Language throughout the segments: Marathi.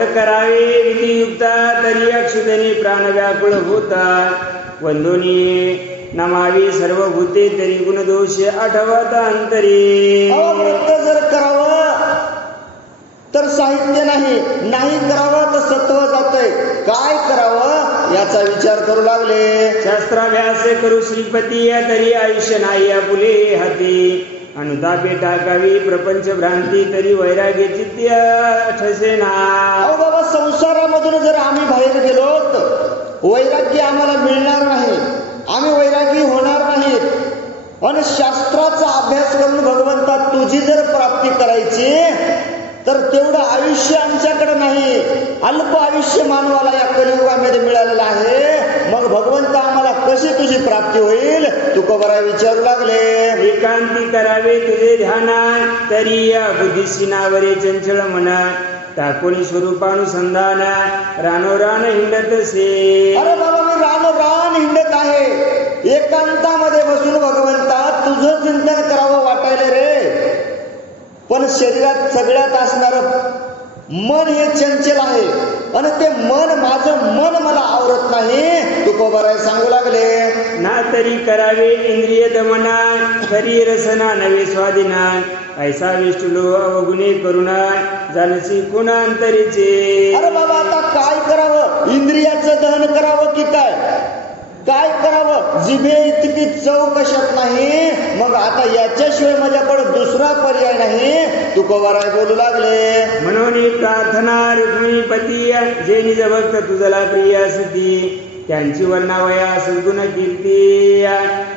करावे विधियुक्त तरी अक्षुतनी प्राण व्याकुळ होता. वंदोनी नमावी सर्व भूते तरी गुणदोष आठवत अंतरी. व्रत जर करावं तर साहित्य नाही करावं तर सत्व जातंय. काय करावं याचा विचार करू लागले. शास्त्राभ्यास करू श्रीपती तरी आयुष्य नाही आपुले हाती. अनुतापे टाकावी प्रपंच भ्रांती तरी वैराग्य चित्ती ठसेना. बाबा संसारामधून जर आम्ही बाहेर गेलो वैराग्य आम्हाला मिळणार नाही, आम्ही वैरागी होणार नाहीत. आणि शास्त्राचा अभ्यास करून भगवंता तुझी जर प्राप्ती करायची तर तेवढं आयुष्य आमच्याकडे नाही. अल्प आयुष्य मानवाला या कलियुगामध्ये मिळालेलं आहे. मग भगवंत आम्हाला कशी तुझी प्राप्ती होईल तुकोबराय विचारू लागले. एकांती करावे तुझे ध्यान तरी या बुद्धिसीनावरे चंचल मना. टाकोणी स्वरूपानुसंधान रानोरान हिंडतसे. अरे बाबा मी रानोरान हिंडत आहे. एकांतामध्ये बसून भगवंता तुझं चिंतन करावं वाटायला रे. पण शरीरात सगळ्यात असणार मन हे चंचल आहे आणि ते माझं मन मला आवरत नाही. तुकोबराय सांगू लागले. ना तरी करावे इंद्रिय दमना तरी रसना नवे स्वादिना. ऐसा विष्टुलो अवगुणे करुणा जानसी कुणा अंतरीचे. अरे बाबा आता काय करावं? इंद्रियाचं दहन करावं की काय करावं? जिभे इतकी चव कशात नाही. मग आता याच्याशिवाय माझ्याकडे दुसरा पर्याय नाही. तुकोबराय बोलू लागले. म्हणून प्रार्थना रुक्मिणीपती जे निज भक्त तुझला प्रिय असती. त्यांची वर्णावया सद्गुण कीर्ती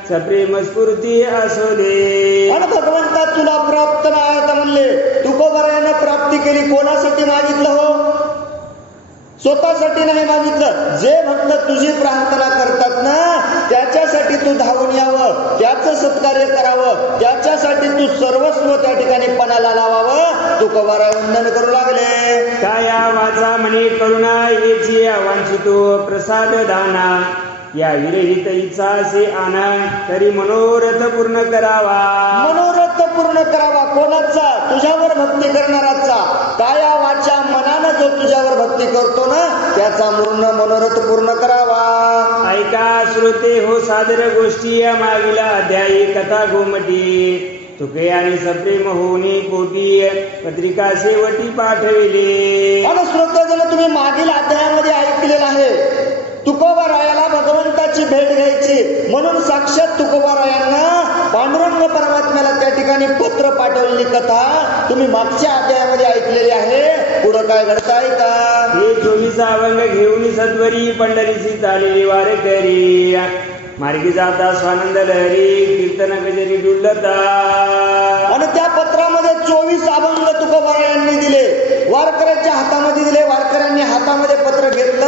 सप्रेम स्फूर्ती असो दे. आणि भगवंता तुला प्राप्त नाही आता म्हणले. तुकोबरायानं प्राप्ती केली कोणासाठी मागितलं हो? स्वतःसाठी नाही मागितलं. जे भक्त तुझी प्रार्थना करतात ना त्याच्यासाठी तू धावून यावं, त्याचं सत्कार्य करावं, त्याच्यासाठी तू सर्वस्व त्या ठिकाणी पणाला लावावं. तुकोबराय वंदन करू लागले. काया वाचा म्हणे करुणा याची वांछितो प्रसाद दाना. या विरहित इच्छा असे आना तरी मनोरथ पूर्ण करावा. मनोरथ पूर्ण करावा कोणाचा? तुझ्यावर भक्ती करणाराचा. काया वाचा मनानं जो तुझ्यावर भक्ती करतो ना त्याचा मनोरथ पूर्ण करावा. ऐका श्रोते हो सादर गोष्टी या मागील अध्यायी कथा गोमटी. तुके आणि सप्रेम होऊनी पोटी पत्रिका शेवटी पाठविले. आणि श्रोतेजन तुम्ही मागील अध्यायामध्ये ऐकलेलं आहे. तुकोबारायाला भगवंताची भेट घ्यायची म्हणून साक्षात तुकोबारायांना पांडुरंग परमात्म्याला त्या ठिकाणी पत्र पाठवलेली कथा तुम्ही मागच्या अध्यायामध्ये ऐकलेली आहे. पुढं काय घडताय का? हे 24 अभंग घेऊन सत्वरी पंढरीची चाललेली वारकरी. मार्गी जाता स्वानंद लहरी कीर्तन गजरी डुलता. आणि त्या पत्रामध्ये 24 अभंग तुकोबारायांनी दिले. वारकऱ्यांच्या हातामध्ये दिले. वारकऱ्यांनी हातामध्ये पत्र घेतलं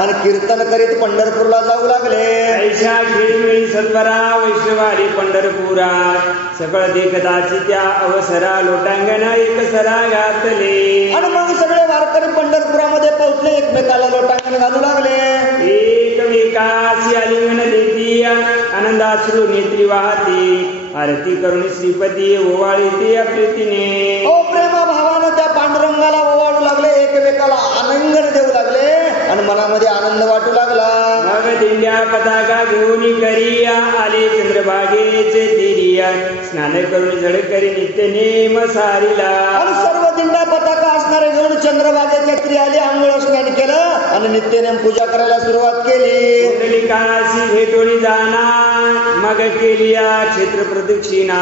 आणि कीर्तन करीत पंढरपूरला जाऊ लागले. ऐशा खेळी सत्वरा वैष्णवारी पंढरपुरा. सकळ देखताची त्या अवसरा लोटांगण एकसरा घातले. आणि मग सगळे वारकरी पंढरपुरामध्ये पोहोचले. एकमेकाला लोटांगण घालू लागले. एकमेकाशी आलिंगन देती आनंदाश्रू नेत्री वाहती. आरती करून श्रीपती ओवाळी ते प्रीतीने. ओ प्रेमा भावानं त्या पांडुरंगाला ओवाळू लागले. एकमेकाला आलिंगन देऊ लागले आणि मनामध्ये आनंद वाटू लागला. मग दिंड्या पताका घेऊन करी आले चंद्रभागेचे तिरिया. स्नान करून झडकरी नित्य नेम सारिला. आणि सर्व दिंड्या पताका असणारे घेऊन चंद्रभागेच्या तिरी आले. आंघोळ स्नान केलं आणि नित्यनेम पूजा करायला सुरुवात केली. काळाशी भेटोनी जाना मग केली क्षेत्र प्रदक्षिणा.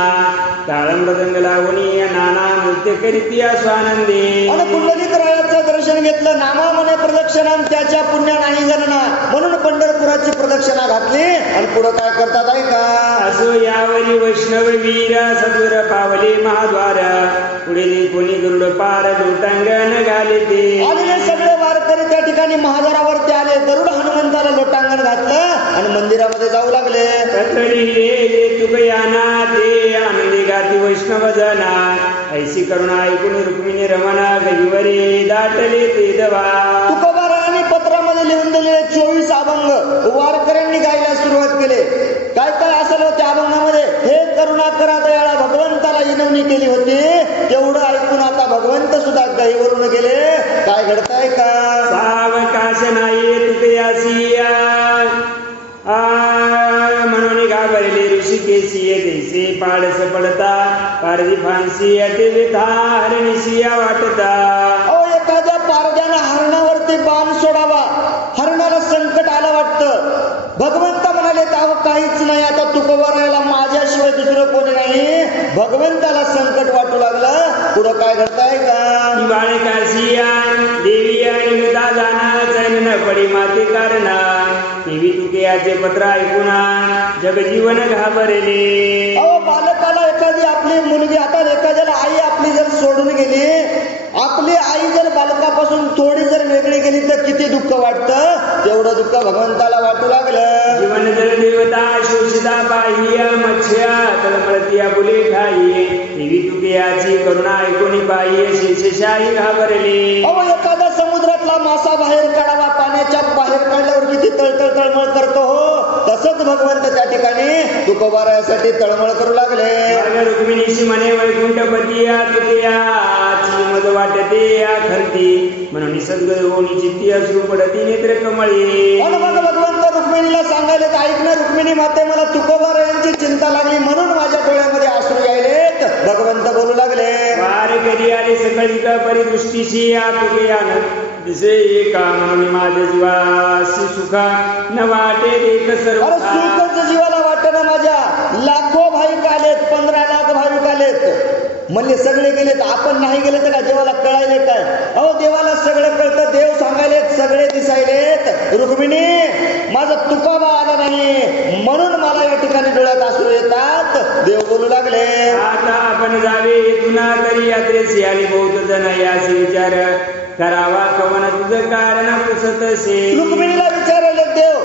ताळम मृदंग लावणी नाना नृत्य करीत स्वानंदी. आणि पुंडलिकरायाचं दर्शन घेतलं. नामा म्हणे प्रदक्षिणा त्याच्या पुण्या नाही गणना म्हणून पंढरपुराची प्रदक्षिणा घातली. आणि पुढे काय करतात ऐका. असो यावरी वैष्णव वीर सदुर पावले महाद्वार. पुढे कोणी गरुड पार लोटांगण घाले ते. आलेले सगळे वारकरी त्या ठिकाणी महाद्वारावरती आले. गरुड हनुमंताला लोटांगण घातलं आणि मंदिरामध्ये जाऊ लागले. तुकयाना ते आनंदी गाती वैष्णव जना. ऐशी करुणा ऐकून रुक्मिणी रमणा गरीवरे दाटले ते दवा. तुकोबारायांनी पत्रामध्ये लिहून दिलेले 24 अभंग वारकऱ्यांनी गायला सुरुवात केले. काय काय असेल त्या अभंगामध्ये हे करुणा करा दयाळा भगवंताला विनवणी केली होती तेवढं ऐकून आता भगवंत सुद्धा गहीवरून गेले. काय घडताय का? सावकाश नाही तुके आसिया म्हणून घाबरले ऋषिकेशी देसे पाडस पडता पारधी फांसी ते व्यथा हरणिशिया वाटता. एखाद्या पारध्यानं हरणावरती बाण सोडावा, हरणाला संकट आलं वाटतं. भगवंत म्हणाले त्यावर काहीच नाही, आता तुकोबारायला माझ्याशिवाय दुसरं कोणी नाही. भगवंताला संकट वाटू लागलं. पुढं काय घडताय का? बाळकाशिया देवी आणि गदा जाना चैन न पडी माते कारणा देवी तुके पत्र ऐकूना जगजीवन घाबरले. बालकाला एखादी आपली मुलगी, आता एखाद्याला आई आपली जर सोडून गेली, आपली आई जर बालकापासून थोडी जर वेगळी गेली तर किती दुःख वाटतं. तेवढं दुःख भगवंताला वाटू लागलं. जीवन जल देवता शोषिता बाह्य मत्स्या तळमळतिया बुले खाई देवी तुके करुणा ऐकून बाह्य शेषशाही घाबरले. एखादा समुद्रातला मासा बाहेर काढावा, पाण्याच्या बाहेर काढल्यावर किती तळतळ तळमळ करतो हो, तसंच भगवंत त्या ठिकाणी तुकोबारायासाठी तळमळ करू लागले. रुक्मिणीशी म्हणे वैकुंठपती मद वाटते या खरती म्हणून सद्गुणी चित्ती अश्रू पडती नेत्र कमळी. भगवंत रुक्मिणीला सांगायला ऐक ना रुक्मिणी माते, मला तुकोबारायांची चिंता लागली म्हणून माझ्या डोळ्यामध्ये अश्रू यायलेत. भगवंत बोलू लागले. वार कधी आले सकळी का परिदृष्टीशी या तुके दिसे एका म्हणून माझ्या जीवासी सुखा न वाटे एक सर्व. सुखच जीवाला वाटत ना. माझ्या लाखो भाविक आलेत, 15 लाख भाविक आलेत, म्हणले सगळे गेलेत, आपण नाही गेले तर का देवाला कळायले काय? देवाला सगळं कळतं. देव सांगायले सगळे दिसायलेत. रुक्मिणी माझा तुकोबा आला नाही म्हणून मला या ठिकाणी डोळ्यात अश्रू येतात. देव बोलू लागले. आता आपण जावे तुना तरी यात्रेसी आली बहुत जण याचे विचार करावा कवन तुझं कारण पुसतसे. रुक्मिणीला विचारले देव,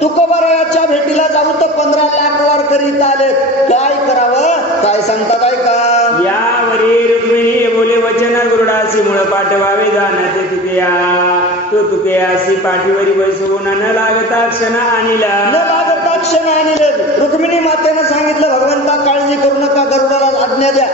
तुकोबारायाच्या भेटीला जाऊ तर 15 लाख वारकरी आलेत, काय करावं? काय सांगतात ऐका. यावरी रुक्मिणी बोले वचन गुरुडासी मुळ पाठवावे जाणते तुके तो तुके आसी पाठीवरी बसवून न लागता क्षण आणिला. न लागता क्षण आणले. रुक्मिणी मातेनं सांगितलं भगवंता काळजी करू नका, गरुडाला आज्ञा द्या,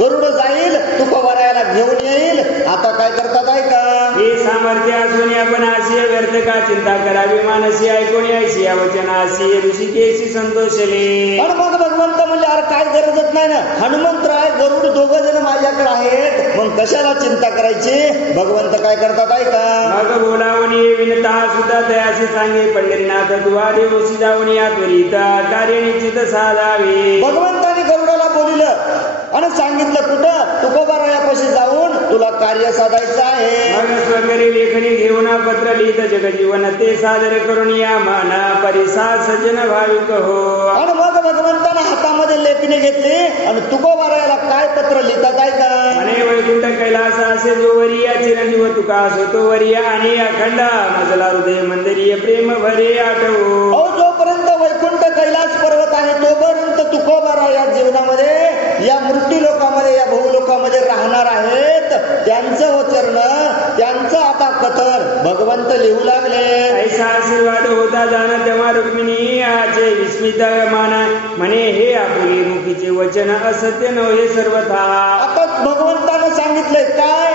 गरुड जाईल तुकोबारायाला घेऊन येईल. आता काय करतात ऐका. हे सामर्थ्य असून आपण अशी व्यर्थ का चिंता करावी मानसी ऐकून यायची या वचनाशी ऋषिकेशी संतोषले. पण मग भगवंत म्हणले अरे काय गरजच नाही ना, हनुमंतराय गरुड दोघं जण माझ्याकडे आहेत, मग कशाला चिंता करायची. भगवंत काय करतात ऐका. मग बोलावणी विनता सुद्धा तयाशी सांगे पंढरीनाथ द्वारे ओशी जाऊन या त्वरित कार्य निश्चित साधावे. भगवंताने गरुडाला बोलिलं आणि सांगितलं कुठं? तुकोबारायापाशी जाऊन तुला कार्य साधायचं आहे. मग स्वकरी लेखणी घेऊन पत्र लिहित जगजीवन ते सादर करून या माना परिसा सज्जन भाविक हो. आणि मग भगवंतानं हातामध्ये लेखणी घेतली आणि तुकोबारायाला काय पत्र लिहितात ऐका. म्हणे वैकुंठ कैलास असे जो वरिया चिरंजीव तुका असतो वरिया आणि अखंड मजला हृदय मंदिरीय प्रेम भरे आठवो. जोपर्यंत वैकुंठ कैलास पर्वत आहे तोपर्यंत तुकोबाराया जीवनामध्ये या मृत्यू लोकांमध्ये या बहुलोकामध्ये राहणार आहेत. त्यांचं उच्चारण, त्यांचं आता कथन भगवंत लिहू लागले. ऐसा आशीर्वाद होता जाण तेव्हा रुक्मिणी आचे विस्मित माना म्हणे हे आपुले मुखीचे वचन असत्य नव्हे सर्वथा. आता भगवंतानं सांगितलंय काय?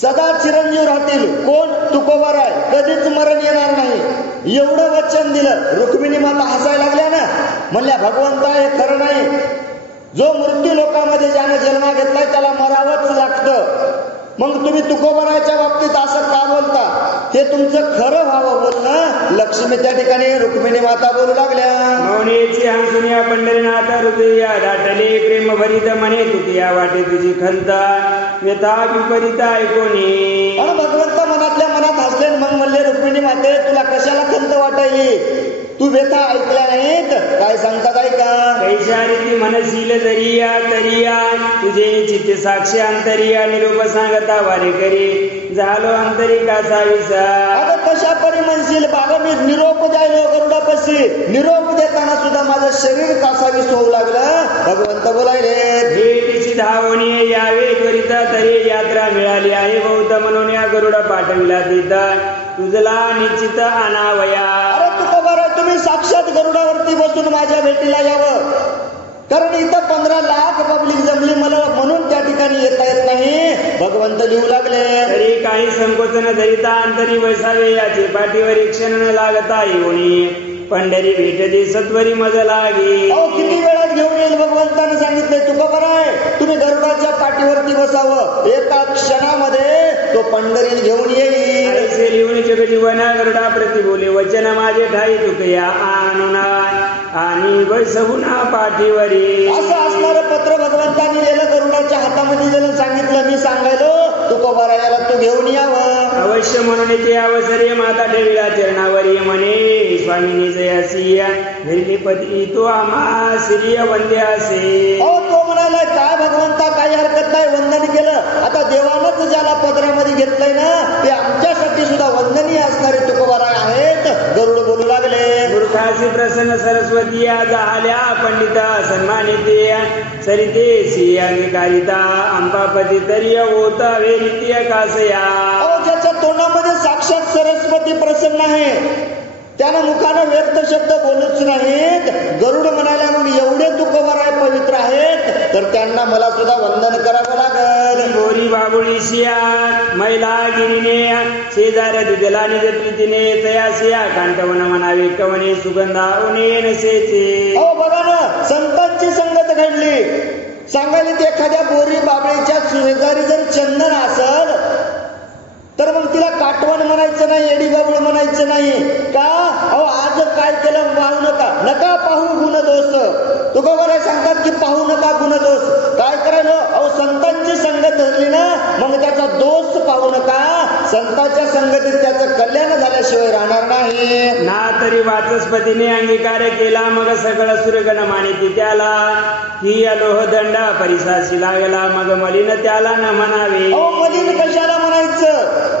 सदा चिरंजीव राहतील. कोण? तुकोबाराय, कधीच मरण येणार नाही एवढं वचन दिलं. रुक्मिणी माता हसायला लागल्या ना, म्हणल्या भगवंता हे खरं नाही. जो मृत्यू लोकांमध्ये ज्याने जन्म घेतलाय त्याला मरावंच लागतं. मग तुम्ही तुकोबारायच्या बाबतीत असं का बोलता? हे तुमचं खरं व्हावं बोलणं. लक्ष्मी त्या ठिकाणी रुक्मिणी माता बोलू लागल्या. मौनेची हंसून या पंढरीनाथ हृदया दाटले प्रेम भरित म्हणे तुझ्या वाटे तुझी खंत व्यथा विपरीत ऐकोनी. आणि भगवंत मनातल्या मनात हसले. मग म्हणले रुक्मिणी माते तुला कशाला खंत वाटायली? तू व्यथा ऐकल्या नाहीत. काय सांगतात ऐका. कैशारी म्हणशील जरिया तरिया तुझे चित्त साक्षी अंतरिया निरोप सांगता वारे करी झालो अंतरी कासा विसा. आता कशा परी म्हणशील बाबा मी निरोप द्यायलो गरुडापाशी, निरोप देताना सुद्धा माझं शरीर कासावीस होऊ लागलं. भगवंत बोलायले भेटीची धावणी यावे त्वरित तरी यात्रा मिळाली आहे बौद्ध म्हणून या गरुडा पाठविला तिथं तुझला निश्चित आणावया. अरे तुकोबाराय तुम्ही साक्षात गरुडावरती बसून माझ्या भेटीला यावं. कारण इथं 15 लाख पब्लिक जमली मला म्हणून त्या ठिकाणी येता येत नाही. भगवंत लिहू लागले, तरी काही संकोच न धरिता अंतरी वैसावे याचे पाठीवर क्षण न लागता येऊनी पंढरी भेटते सत्वरी मज लागे. अहो किती वेळात घेऊन येईल भगवंताने सांगितलंय. तुका बरं आहे तुम्ही गरुडाच्या पाठीवरती बसावं, एका क्षणामध्ये तो पंढरी घेऊन येईल. ऐसे लिहून जग जीवन गरुडा प्रति बोले वचन माझे ठाई तुकया आणुना आणि बसवुना पाठीवरी. असं असणारं पत्र भगवंतांनी लिहिलं, गरुडाच्या हातामध्ये दिलं, सांगितलं मी सांगायलो तुका बरं याला तू घेऊन यावं. अवश्य म्हणून ते अवसरे माता ठेविला चरणावरी म्हणे स्वामीनी जयासिया धरली पती तो आम्हा श्रीय वंद्य असे. अहो तो म्हणाला काय भगवंता काही हरकत नाही, वंदन केलं. आता देवानंच ज्याला पदरामध्ये घेतलंय ना ते आमच्यासाठी सुद्धा वंदनीय असणारे तुकोबाराय आहेत. गरुड बोलू लागले, गुरुखासी प्रसन्न सरस्वती झाल्या पंडिता सन्मानिते सरिते सी अंगीकारिता अंबापती तरी होता वे नित्य कासया. अहो ज्याच्या तोंडामध्ये साक्षात सरस्वती प्रसन्न आहे त्यानं मुखानं व्यक्त शब्द बोलूच नाहीत. गरुड म्हणाला मग एवढे तुकोबाराय पवित्र आहेत तर त्यांना मला सुद्धा वंदन करावं लागल. गोरी बाबुळी शिया महिला गिरीने शेजार दिदला निज प्रीतीने तयासिया कांतवन म्हणावे कवने सुगंधा उने नसेचे. अहो बघा ना संतांची संगत घडली. सांगायला ते एखाद्या बोरी बाबळीच्या शेजारी जर चंदन असल तर मग तिला काटवण म्हणायचं नाही, एडी बाबळ म्हणायचं नाही का. अहो आज काय केलं पाहू नका पाहू गुणदोष. तुका बरं सांगतात की पाहू नका गुणदोष. काय करायला अहो संतांची संगत धरली ना मग त्याचा दोष पाहू नका. संतांच्या संगतीत त्याचं कल्याण झाल्याशिवाय राहणार नाही. ना तरी वाचस्पतीने अंगीकार केला मग सगळं सुरगण मानिती त्याला ही लोह दंड परिसाशी लागला मग मलिन त्याला न म्हणावे. अहो मलिन कशाला म्हणायचं.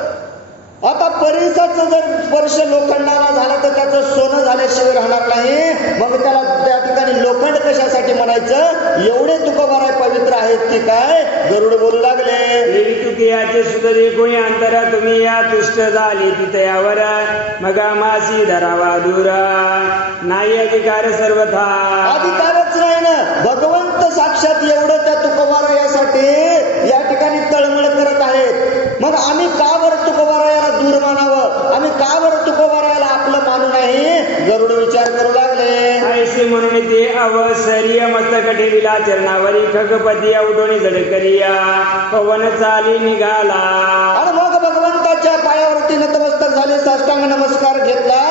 आता परिसाचं जर स्पर्श लोखंडाला झाला तर त्याचं सोनं झाल्याशिवाय राहणार नाही. मग त्याला त्या ठिकाणी लोखंड कशासाठी म्हणायचं. एवढे तुकोबाराय पवित्र आहेत की काय. गरुड बोलू लागले, देवी तुके याचे सुद्धा कोणी अंतरा तुम्ही या तुष्ट झाली तिथे यावर मग मासी धरावा दूर नाही अधिकार सर्वथा. अधिकारच नाही ना. भगवंत साक्षात एवढं त्या तुकोबारायासाठी या ठिकाणी तळमळ करत आहेत. मग आम्ही का बरं तुकोबारायाला दूर मानावं, आम्ही का बरं तुकोबारायाला आपलं मानू नाही. गरुड विचार करू लागले, ऐसे म्हणून ते अवसर्य मस्तक ठेविला चरणावरी खगपती औडोणी झडकरिया पवन चाली निघाला. आणि मग भगवंताच्या पायावरती नतमस्तक झाले, साष्टांग नमस्कार घेतला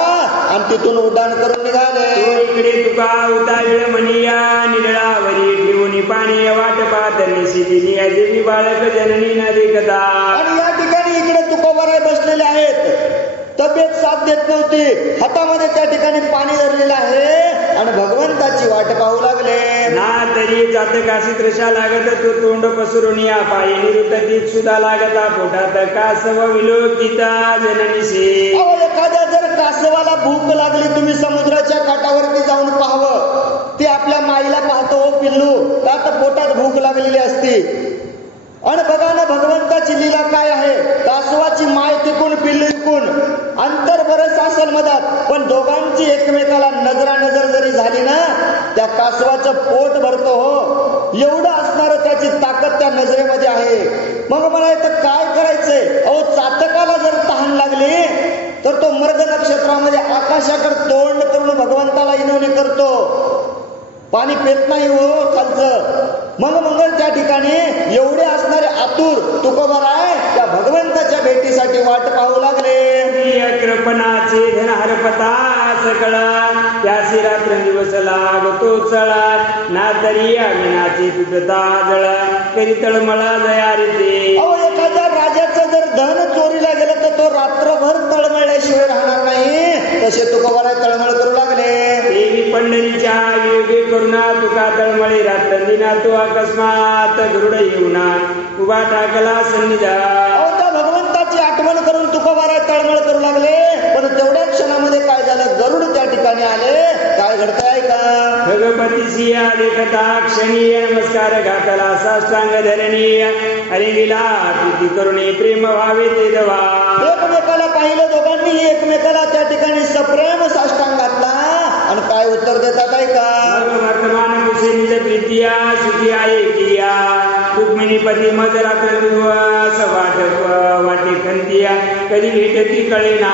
आणि तिथून उड्डाण करून निघाले. तो इकडे तुका उताविळ म्हणिया निडळावरी ठेवून पाणी वाट पाहतली देवी बाळक जननी न देखता. आणि या ठिकाणी इकडे तुकोबाराय बसलेले आहेत. तब्येत साथ देत नव्हती, हातामध्ये त्या ठिकाणी पाणी धरलेलं आहे आणि भगवंताची वाट पाहू लागले. ना तरी जातकाशी त्रशा लागत तो तोंड पसरून या पायी निरुत सुद्धा लागता पोटात कासव विलोकिता जननिसे. एखाद्या जर कासवाला भूक लागली तुम्ही समुद्राच्या काठावरती जाऊन पाहावं, ते आपल्या माईला पाहतो ओ पिल्लू का तर पोटात भूक लागलेली असती. आणि बघा ना भगवंताची लीला काय आहे. कासवाची माय तिकून पिल्लू इकून अंतर बरंच असेल मधात पण दोघांची एकमेकाला नजर जरी झाली ना त्या कासवाचं पोट भरतो हो. एवढं असणारं त्याची ताकद त्या नजरेमध्ये आहे. मग मला इथं काय करायचंय. अहो चातकाला जर तहान लागली तर तो मर्ग नक्षत्रामध्ये आकाशाकडे तोंड करून भगवंताला विनवणी करतो. पाणी पेत नाही हो खालचं. मग मंगल त्या ठिकाणी एवढे असणारे आतुर तुकोबाराय त्या भगवंताच्या भेटीसाठी वाट पाहू लागले. कृपणाचे धन हरपता सकळा त्यासी रात्र दिवस लागतो चळा ना तरी अग्नाची तुटता जळा कधी तळमळा जयारीते. अहो एखाद्या राजाचं जर धन चोरीला गेलं तर तो रात्रभर तळमळल्याशिवाय राहणार नाही. तसे तुकोबाराय तळमळ करू लागले. देवी पंढरीच्या योगे करुणा तुका तळमळी रात्र दिना तो अकस्मात गरुड येऊना उभा टाकला सन्निधा. त्या भगवंताची आठवण करून तुकोबाराय तळमळ करू लागले. पण तेवढ्या क्षणामध्ये काय झालं, गरुड त्या ठिकाणी आले. काय घडतंय का. भगवतीची देखता क्षणीय नमस्कार घातला साष्टांग धरणीय अलिंगीला प्रीती करुणी प्रेम व्हावे ते दवा. एकमेकाला पाहिलं दोघांनी एकमेकाला त्या ठिकाणी सप्रेम साष्टांग घातला आणि काय उत्तर देतात आहे का. वर्तमान जैसे निज प्रीतिया सुखी आहे किया रुक्मिणीपती मज रात्र दिवस वाटे खंतिया कधी भेटती कळेना.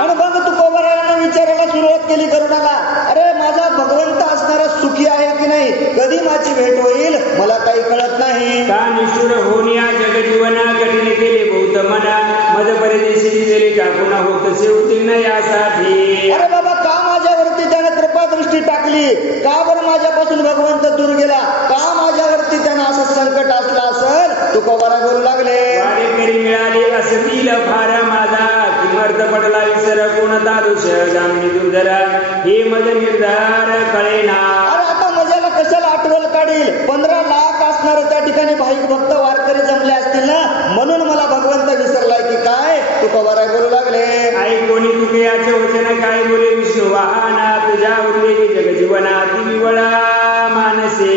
आणि मग तुकोबारायाने विचारायला सुरुवात केली गरुडाला, अरे माझा भगवंत असणारा सुखी आहे की नाही, कधी माझी भेट होईल मला काही कळत नाही. का निष्ठुर होनिया जगजीवना कठीण केले बहुत मना मज परदेशी दिलेले टाकून होत से उत्तीर्ण यासाठी. अरे बाबा का माझ्यावरती त्याने कृपा दृष्टी टाकली, का बरं माझ्यापासून भगवंत दूर गेला, का माझ्यावरती त्यानं असं संकट असलं असेल. तुकोबारा बोलू लागले, वारेकरी मिळाले असतील फार माझा किमर्थ पडला विसर कोणता दोष जामनी दुर्धरा हे मज निर्धार कळेना. अरे आता मजाला कशाला आठवल काढील, 15 लाख असणार त्या ठिकाणी भाईक भक्त वारकरी जमले असतील ना, म्हणून मला भगवंत विसरलाय की काय. तुकोबारा बोलू लागले, आई कोणी तुके याचे वचन काय बोले विष्णू वाहना तुझ्या उद्वेगी जगजीवना ती विवळा मानसे.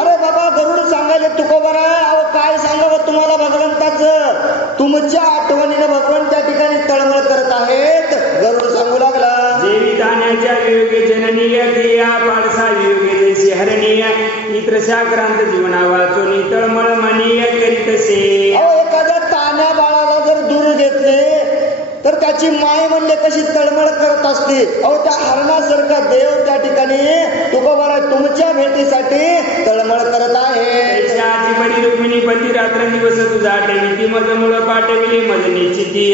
अरे बाबा गरुड सांगायले तुकोबारा, अहो काय सांगावं तुम्हाला भगवंताचं, तुमच्या आठवणीने भगवंत त्या ठिकाणी तळमळ करत आहेत. गरुड सांगू लागला, जेवी ताण्याच्या वियोगे जननीय ते या पाडसा वियोगे जैसे हरणीय इतर शाक्रांत जीवना वाचून तळमळ मनीय करीतसे. अहो एखाद्या तान्या बाळाला जर दूर घेतले तर त्याची माय म्हणले कशी तळमळ करत असते. अहो त्या हरणासारखा देव त्या ठिकाणी तुकोबारा तुमच्या भेटीसाठी तळमळ करत आहे. आजी बडी रुक्मिणीपती रात्र दिवस तुझा ठेवी मज मुळ पाठविली मज निश्चिती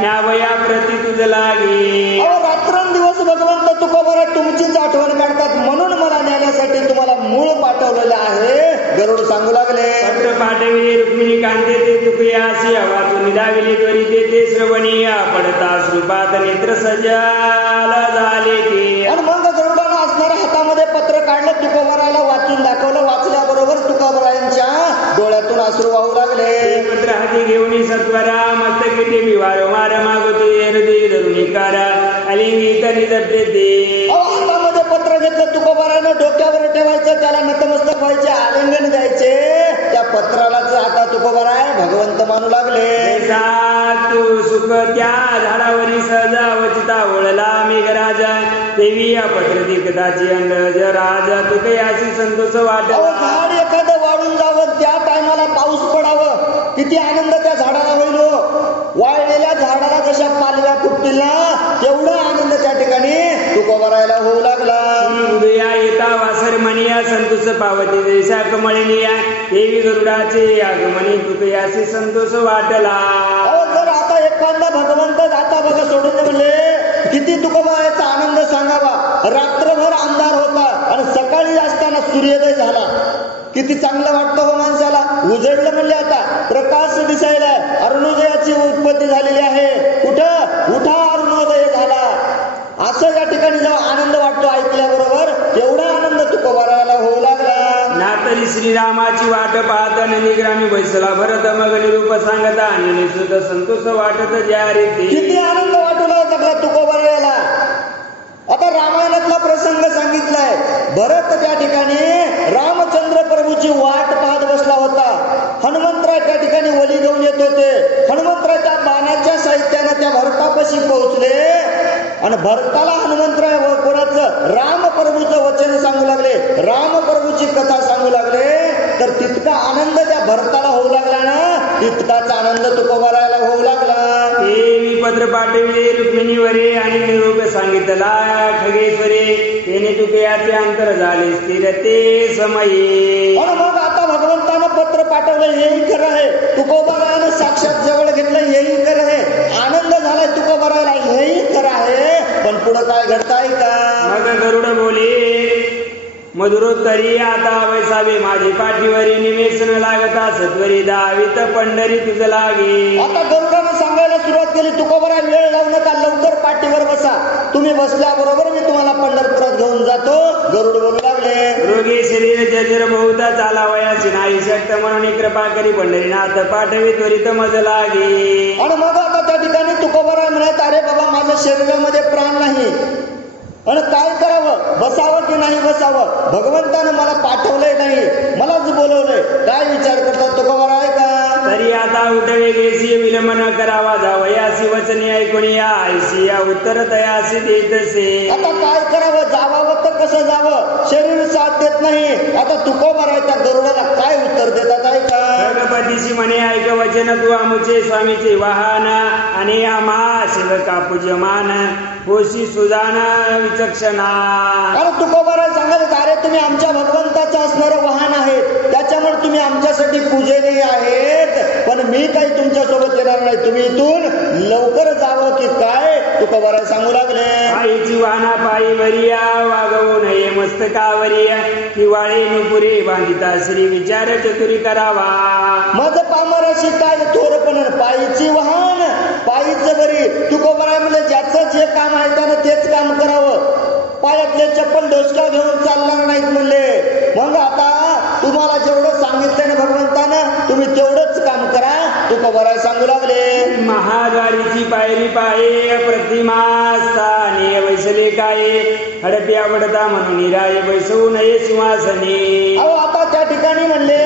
न्यावया प्रति तुझ लागे. अहो रात्रंदिवस भगवंत तुकोबारा तुमचीच आठवण काढतात, म्हणून मला नेण्यासाठी तुम्हाला मूळ पाठवलेलं आहे. गरुड सांगू लागले, पत्र पाठविले रुक्मिणी कांते ते तुकयासी वाचून निदाविले त्वरी ते श्रवणीया पडता श्रुपात नेत्र सजाल झाले ते. आणि मग गरुडानं असणाऱ्या हातामध्ये पत्र काढलं, तुकोबाराला वाचून दाखवलं. वाचल्याबरोबर तुकोबारायांच्या डोळ्यातून अश्रू वाहू लागले. पत्र हाती घेऊन सत्वरा मस्तकी देवी वारंवार मागवते हृदय धरुणिकारा अलिंगिक निजपते ते. हातामध्ये पत्र घेतलं तुकोबारानं, डोक्यावर ठेवायचं, त्याला नतमस्तक व्हायचे, आलिंगन द्यायचे. त्या पत्रालाच आता तुकोबारा भगवंत मानू लागले. तू सुख त्या झाडावरी सहजा वचिता ओळला मेघराजा देवी या पत्र दिकदाची अंडज राजा तुकयाशी संतोष वाटला. झाड एखादं वाळून जावं, त्या टायमाला पाऊस पडावं, किती आनंद त्या झाडाला होईल. वाळलेल्या झाडाला जशा पालव्या फुटतील ना, तेवढा आनंद त्या ठिकाणी तुकोबारायला होऊ लागला. उदया येता वासर म्हणिया संतोष पावती जैसा कमळिनिया देवी गरुडाचे आगमनी तुकयाशी संतोष वाटला. जर आता एखादा भगवंत आता बघा सोडून म्हणले, किती तुकोबाराचा आनंद सांगावा. रात्रभर अंधार होता आणि सकाळी असताना सूर्योदय झाला, किती चांगलं वाटतं हो माणसाला. उजळलं म्हणले आता प्रकाश दिसायला, अरुणोदयाची उत्पत्ती झालेली आहे. कुठं उठा अरुणोदय झाला, असं या ठिकाणी जेव्हा आनंद वाटतो ऐकल्याबरोबर, तेवढा आनंद तुकोबाराला होऊ लागला. नातरी श्रीरामाची वाट पाहता नंदीग्रामी बैसला भरत मग निरूप सांगता आणि सुद्धा संतोष वाटत ज्या रीती. किती आनंद वाटू लागला तुकोबाराला. आता रामायणातला प्रसंग सांगितलाय. भरत त्या ठिकाणी रामचंद्र प्रभूची वाट पाहत बसला होता. हनुमंतराय त्या ठिकाणी वली घेऊन येत होते. हनुमंतरायच्या बाणाच्या साहित्यानं त्या भरतापाशी पोहोचले आणि भरताला हनुमंतराय कोणाचं रामप्रभूचं वचन सांगू लागले, रामप्रभूची कथा सांगू लागले. तर तितका आनंद त्या भरताला होऊ लागला ना, तितकाच आनंद तुकोबारायला होऊ लागला. मी पत्र पाठविले रुक्मिणीवरे आणि निरोप सांगितला खगेश्वरे त्याने तुकयाचे अंतर झाले स्थिर ते समये. आणि मग आता भगवंतानं पत्र पाठवलं हेही खरं आहे, तुकोबारायानं साक्षात जवळ घेतलं हेही खरं आहे, आनंद झालाय तुकोबारायला हेही खरं आहे. पण पुढं काय घडताय का. मग गरुड बोले मधुरोत्तरी आता वैसावे माझे पाठीवरी निमेषण लागता सत्वरी दावित पंढरी तुझ लागे. आता गरुडानं सांगायला सुरुवात केली, तुकोबारा वेळ लावू नका, लवकर पाठीवर बसा, तुम्ही बसल्याबरोबर मी तुम्हाला पंढरपुरात घेऊन जातो. गरुड बोलू लागले, रोगी शरीर जजर बहुता चालावयाची नाही शक्त म्हणून कृपा करी पंढरीनाथ पाठवी त्वरित मज लागे. आणि मग आता त्या ठिकाणी तुकोबारा म्हणत, अरे बाबा माझ्या शरीरामध्ये प्राण नाही आणि काय करावं, बसावं की नाही बसावं. भगवंतानं मला पाठवलंय नाही, मलाच बोलवलंय, काय विचार करतात तुकोबारा आहे का. तरी आता उठवे घेसी विलंबन करावा जावयासी वचने ऐकून या ऐसी या उत्तर तयासी देतसे. आता काय करावं, जावावं तर कसं जावं, शरीर साथ देत नाही. आता तुकोबा आहे त्या गरुडाला काय उत्तर देतात ऐका. गणपतीशी म्हणे ऐक वचन तू आमुचे स्वामीचे वाहन आणि आम्हा सेवका पूज्यमान होशी सुजान विचक्षणा. अरे तुकोबा सांगाल अरे तुम्ही आमच्या भगवंताचं असणारं वाहन आहेत, त्याच्यामुळे तुम्ही आमच्यासाठी पूजनीय आहेत, पण मी काही तुमच्या सोबत येणार नाही, तुम्ही इथून लवकर जावं की काय तुकोबा सांगू लागले. पायीची वाहना पायी वरिया वागवू नये मस्तकावरिया किवाळे नुपुरे बांधिता श्री विचार चतुरी करावा. मग पामराशी काय थोरपण, पायीची वाहन पायीच बरी. तुकोबा म्हणजे ज्याचं जे काम आहे त्यानं तेच काम करावं, पायातले चप्पल डोसक्या घेऊन चालणार नाहीत म्हणले. मग आता तुम्हाला जेवढं सांगितलं ना भगवंतानं तुम्ही तेवढंच काम करा तुकोबा सांगू लागले. महाद्वारीची पायरी पाये प्रतिमा स्थाने वैसले काय हडप्या वडता म्हणून निराय बैसवू नये सिंहासने. अहो आता त्या ठिकाणी म्हणले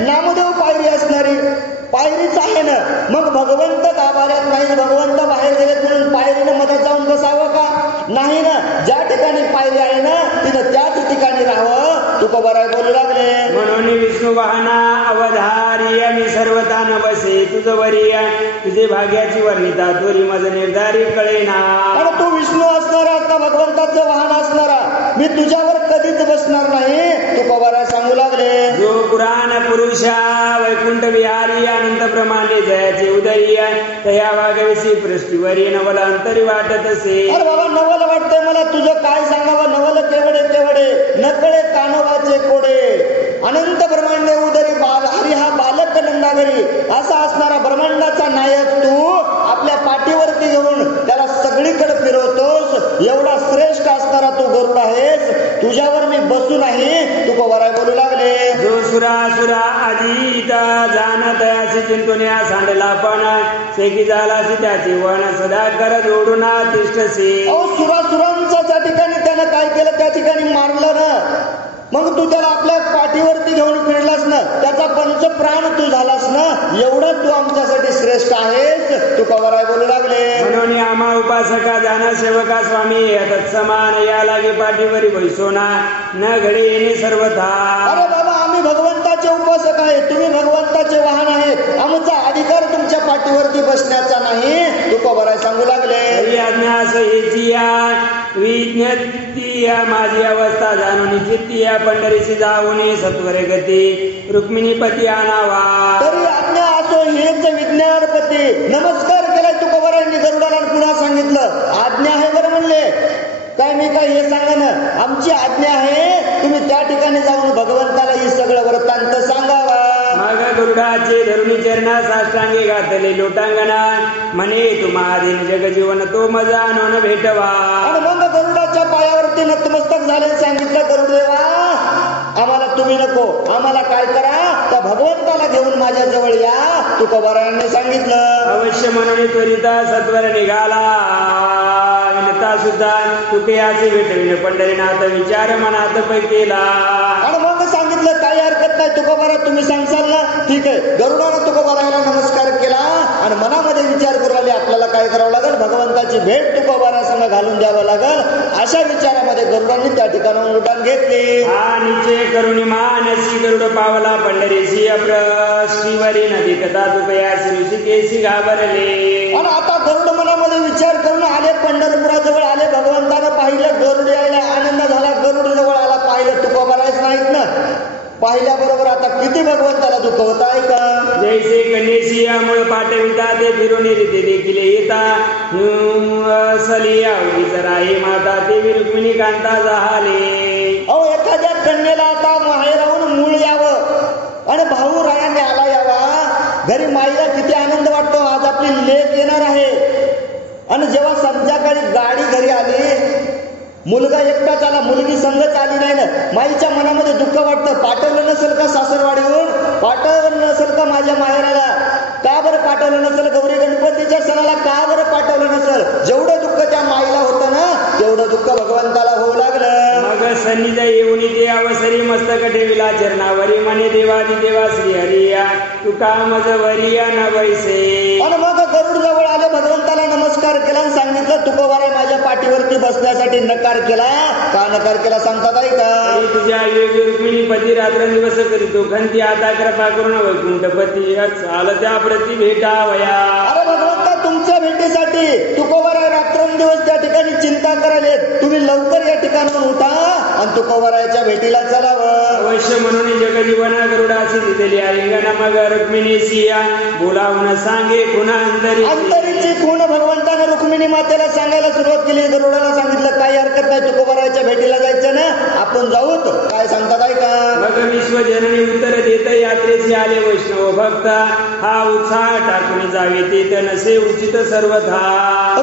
नामदेव पायरी असणारी पायरीच आहे ना, मग भगवंत गाभाऱ्यात नाही, भगवंत बाहेर गेलेत म्हणून पायरीनं मधात जाऊन बसावं का, नाही ना. ज्या ठिकाणी पायरी आहे ना तिथं त्याच ठिकाणी राहावं तुकोबा बोलू लागले. म्हणून विष्णू वाहना अवधारी मी सर्वता न बसे तुझ वरी तुझे भाग्याची वर्णिता तोरी मज निर्धारी कळेना. आणि तू विष्णू असणारा का भगवंताचं वाहन असणारा, मी तुझ्यावर कधीच बसणार नाही तुकोबा सांगू लागले. जो पुराण पुरुषा वैकुंठ विहारी अनंत प्रमाणे जयाचे उदयी तया वागविसी पृष्ठीवरी नवल अंतरी वाटत असे. अरे बाबा नवल वाटतंय मला, तुझं काय सांगावं, नवल केवढे केवढे नकळे कानोबाचे कोडे. अनंत ब्रह्मांड उदरी बाल हरी हा बालक नंदागरी असा असणारा ब्रह्मांडाचा नायक तू आपल्या पाठीवरती घेऊन त्याला सगळीकडे फिरवतोस. एवढा श्रेष्ठ असणारा तू गरुड आहेस, तुझ्यावर मी बसू नाही तुकोबा बोलू लागले. जो सुरा सुरा अजिता जाणत असे चिंतुन्या सांडला पण शेकी झाला त्याची वन सदा कर जोडून तिष्ठसे. अहो सुरासुरांचं त्या ठिकाणी त्यानं काय केलं, त्या ठिकाणी मारलं ना, मग तू त्याला आपल्या पाठीवरती घेऊन फिरलास ना, त्याचा पंच प्राण तू झालास ना, एवढं तू आमच्यासाठी श्रेष्ठ आहेस तुकोबा बोलू लागले. म्हणून आम्हा उपासका जाना सेवका स्वामी तत्समान या लागे पाठीवरी बैसोना न घडे येणे सर्वथा. अरे बाबा आम्ही भगवंताचे उपासक आहे, तुम्ही भगवंताचे वाहन आहे, आमचा अधिकार तुमच्या पाठीवरती बसण्याचा नाही तुकोबा सांगू लागले. आज्ञा सहेची विज्ञती माझी अवस्था जाणून चित्ती पंढरीशी जाऊन सत्वरे गती रुक्मिणीपती आणावा. तरी आज्ञा असो हेच विज्ञानपती. नमस्कार केलाय तुकोबारांनी गरुडाला, पुन्हा सांगितलं आज्ञा आहे बरं म्हणले. काय मी काय हे सांगा ना, आमची आज्ञा आहे तुम्ही त्या ठिकाणी जाऊन भगवंताला ही सगळं वृत्तांत सांगावा. मग गरुडाचे धरुणी चरणा साष्टांगे घातले लोटांगणा म्हणे तुम्हा जग जीवन तो मजा आणून भेटवा. आणि मग गरुडाच्या पायावरती नतमस्तक झाले, सांगितलं गरुडदेवा आम्हाला तुम्ही नको, आम्हाला काय करा त्या भगवंताला घेऊन माझ्या जवळ या तुकोबारायांनी सांगितलं. अवश्य म्हणून त्वरिता सत्वर निघाला सुद्धा तुके असे भेटविले पंढरीनाथ विचार मनात केला. आणि मग सांगितलं काही हरकत नाही तुकोबारा तुम्ही सांगसाल ना, ठीक आहे. गरुडानं तुकोबाराला नमस्कार केला आणि मनामध्ये विचार करू लागले आपल्याला काय करावं लागेल, भगवंताची भेट तुकोबारा संग घालून द्यावं लागेल. अशा विचारामध्ये गरुडांनी त्या ठिकाणाहून उड्डाण घेतली. हा निश्चय करुणी मानसी गरुड पावला पंढरीशी श्रीवरी नदी कथा तुकया ऋषिकेशी घाबरले. आणि आता गरुड मनामध्ये विचार करून आले, पंढरपुराजवळ आले, भगवंतानं पाहिलं, गरुड यायला आनंद झाला, गरुड जवळ आला, पाहिलं तुकोबाराच नाहीत ना, पाहिल्याबरोबर आता किती भगवंताला दुःख होत आहे का. जैसे गणेशी मूळ पाठविता ते फिरून रीते देखील येता सलिया उगीचराई माता ते रुक्मिणी कांता झाले. अहो एखाद्या कन्येला आता माहेराहून मूळ यावं आणि भाऊ रायाने आला यावा, घरी माईला किती आनंद वाटतो, आज आपली लेक येणार आहे. आणि जेव्हा संध्याकाळी गाडी घरी आली, मुलगा एकटाच आला, मुलगी संगच आली नाही ना, माईच्या मनामध्ये दुःख वाटतं. पाठवलं नसेल का सासरवाडीहून, पाठवलं नसेल का माझ्या माहेराला, का बरं पाठवलं नसेल गौरी गणपतीच्या सणाला, का बरं पाठवलं नसेल. जेवढं दुःख त्या माईला होतं ना तेवढं दुःख भगवंताला होऊ लागलं. मग सन्निध येऊन ते अवसरी मस्तक ठेविला चरणावरी म्हणे देवादी देवा श्री हरिया तुका मज वरिया न वैसे. आणि मग गरुड जवळ आले, भगवंताला नमस्कार केला आणि सांगितलं तुकोबाराय माझ्या पाठीवरती बसण्यासाठी नकार केला. का नकार केला सांगतात ऐका. तुझ्या योगी रुक्मिणी पती रात्र दिवस करीतो खंती आता कृपा करून वैकुंठपती चाल त्या प्रती भेटावया. अरे भगवंता तुमच्या भेटीसाठी तुकोबाराय रात्रंदिवस त्या ठिकाणी चिंता करायले, तुम्ही लवकर या ठिकाणाहून उठा आणि तुकोबारायच्या भेटीला चलावं. अवश्य म्हणून जगजीवना गरुडाची दिलेली आलिंगना मग रुक्मिणी सिया बोलावून सांगे पुन्हा अंतरीची खूण भगवंतानं रुक्मिणी मातेला सांगायला सुरुवात केली. गरुडाला सांगितलं काही हरकत नाही, तुकोबारायच्या भेटीला जायचं ना, आपण जाऊत. काय सांगतात ऐका. मग विश्वजननी उत्तर देत यात्रेची आले वैष्णव भक्त, हा उत्साह टाकून जावे ते नसे उचित सर्वथा.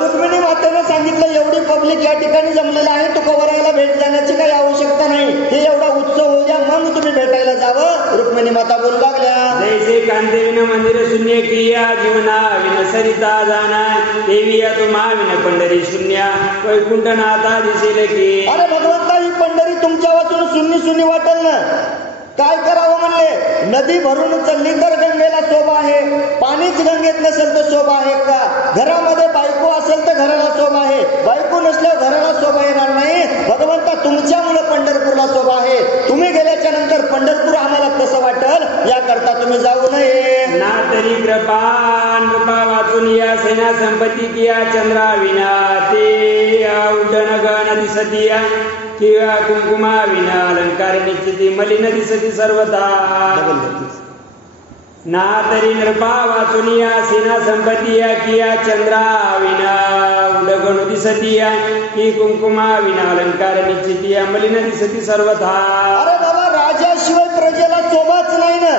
रुक्मिणी मातेनं सांगितलं एवढी पब्लिक या ठिकाणी जमलेलं आहे, तुकोबारायला भेट जाण्याची काही आवश्यकता नाही, हे एवढा उत्सव होऊ द्या मग तुम्ही भेटायला जावं. रुक्मिणी माता बोलू लागल्या. जैसे कांदेविन मंदिर शून्य क्रिया जीवना विन सरिता जाना देवी या तुम्हा विन पंढरी शून्य वैकुंठ नाथा दिसेल की. अरे भगवंता ही पंढरी तुमच्या वाचून शून्य शून्य वाटेल ना, काय करावं म्हणले. नदी भरून चालली तर गंगेला शोभा आहे, पाणीच गंगेत नसेल तर शोभा आहे का. घरामध्ये बायको असेल तर घराला शोभा आहे, बायको नसल्यावर घराला शोभा येणार नाही. भगवंता तुमच्यामुळे पंढरपूरला शोभा आहे, तुम्ही गेल्याच्या नंतर पंढरपूर आम्हाला कसं वाटल याकरता तुम्ही जाऊ नये. ना तरी कृपा नृपा वाचून या सेना संपत्ती किया चंद्रा विना ते उड्डण गण दिसती किंवा कुंकुमा विना अलंकार निश्चिती मलिन दिसती सर्वथा. ना तरी नृपा वाचून या सेना संपत्ती किया चंद्रा विना उडगणु दिसती की कुंकुमा विना अलंकार निश्चिती मलिन दिसती सर्वथा. अरे बाबा राजाशिवाय प्रजेला शोभाच नाही ना,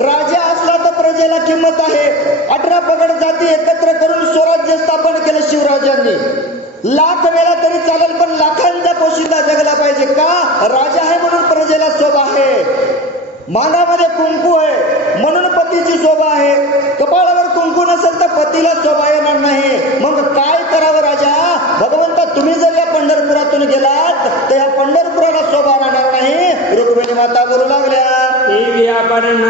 राजा असला तर प्रजेला किंमत आहे. 18 पगड जाती एकत्र करून स्वराज्य स्थापन केलं शिवराजांनी. लाख वेळा तरी चालेल पण लाखांचा पोशिंदा जगला पाहिजे का. राजा आहे म्हणून प्रजेला शोभा आहे, मानामध्ये कुंकू आहे म्हणून पतीची शोभा आहे, कपाळावर कुंकू नसेल तर पतीला शोभा येणार नाही. मग काय करावं राजा. भगवंता तुम्ही जर या पंढरपुरातून गेलात तर या पंढरपुराला शोभा राहणार नाही. रुक्मिणी माता बोलू लागल्या. देवी आपण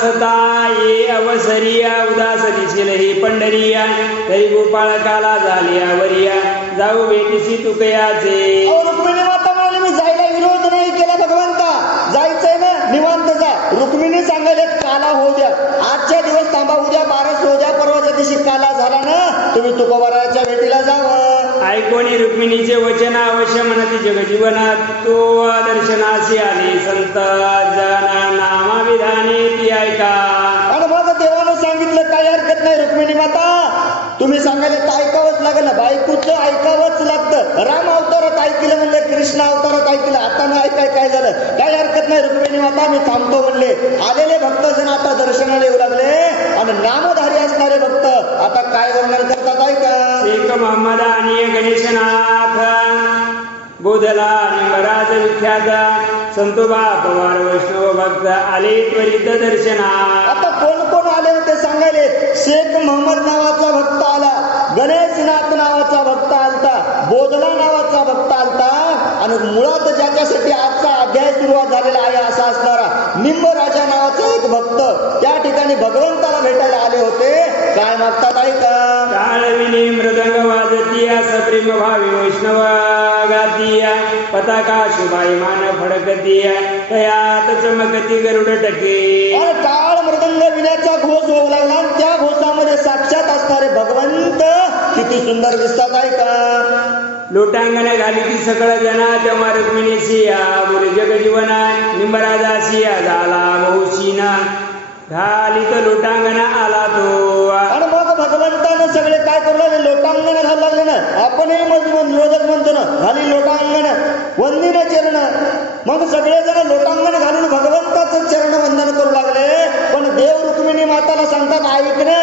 सता ये अवसरिया उदास दिसेल ही पंढरिया तरी गोपाळकाला झाली वरिया जाऊ भेटीशी तुकयाचे. रुक्मिणी माता म्हणाली मी जायला विरोध नाही केला भगवंता, जायचंय ना निवांत जा. रुक्मिणी सांगायला काला होऊ द्या, आजच्या दिवस थांबा, उद्या बारस होऊ द्या, परवाच्या दिवशी काला झाला ना तुम्ही तुकोबाराच्या भेटीला जावं. ऐकोनी रुक्मिणीचे वचन अवश्य म्हणती जगजीवनात तो दर्शनाशी आले संत जना नामा विधाने ती ऐका. आणि मग देवानं सांगितलं काही हरकत नाही रुक्मिणी माता, तुम्ही सांगायला तर ऐकावंच लागेल ना, बायकोचं ऐकावंच लागतं. राम अवतारात ऐकलं म्हणले, कृष्ण अवतारात ऐकलं, आता ना ऐकाय काय झालं. काही हरकत नाही रुक्मिणी माता मी थांबतो म्हणले. आलेले भक्तजण आता दर्शनाला येऊ लागले आणि नामधारी असणारे भक्त आता काय वर्णन करतात ऐका. शेख मोहम्मद आणि गणेशनाथ बोधला निमराज विख्यात संतोबा पवार वैष्णव भक्त आले त्वरित दर्शना. आता कोण कोण आले होते सांगायले. शेख मोहम्मद नावाचा भक्त आला, गणेशनाथ नावाचा भक्त आलता, बोधला नावाचा भक्त आलता आणि मुळात ज्याच्यासाठी आजचा अध्याय सुरुवात झालेला आहे असा असणारा निंब राजा नावाचा एक भक्त त्या ठिकाणी भगवंताला भेटायला आले होते. काय मागतात ऐका. टाळविनी मृदंग वाजतीया सप्रेम भावी वैष्णव गातीया पताका शुभायमान फडकतीया तयात चमकती गरुड टके. टाळ मृदंग विण्याचा घोष होऊ लागला आणि त्या घोषामध्ये साक्षात असणारे भगवंत किती सुंदर दिसतात ऐका. लोटांगण घाली ती सकळ जना तेव्हा रुक्मिणी सिया बोले जगजीवना निंबराजा सिया झाला बहुशीना घाली तर लोटांगण आला तो. आणि मग भगवंतानं सगळे काय करू लागले, लोटांगण घालू लागले ना. आपणही रोजच म्हणतो ना खाली लोटांगण वंदिन चरण. मग सगळेजण लोटांगण घालून भगवंताचं चरण वंदन करू लागले. पण देव रुक्मिणी माताला सांगतात ऐक ना,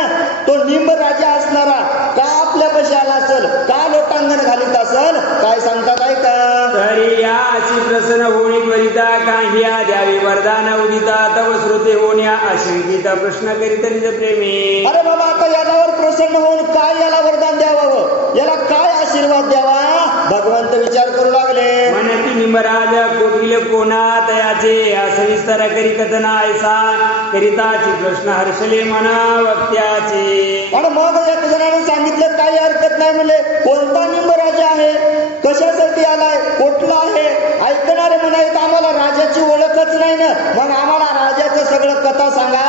तो निंब राजा असणारा का आपल्यापाशी आला असेल, का लोटांगण घालीत असेल. काय सांगतात ऐका. तरी या अशी प्रसन्न होणी त्वरिता कांहिया द्यावी वरदान उदिता तव श्रुते होण्या आशंकिता प्रश्न करीत निज प्रेमी. अरे बाबा आता याच्यावर प्रसन्न होऊन काय याला वरदान द्यावं, याला काय आशीर्वाद द्यावा. भगवंत विचार करू लागले. म्हणती निमराज कोकिल कोणा तयाचे सविस्तर करी कथना ऐसा करिताची कृष्ण हर्षले मना वक्त्याचे. आणि मग एक जणाने सांगितलं काही हरकत नाही म्हणले, कोणता निंबराजा आहे, कशासाठी आलाय, कुठला आहे. ऐकणारे म्हणाले आम्हाला राजाची ओळखच नाही ना, मग आम्हाला राजाचं सगळं कथा सांगा.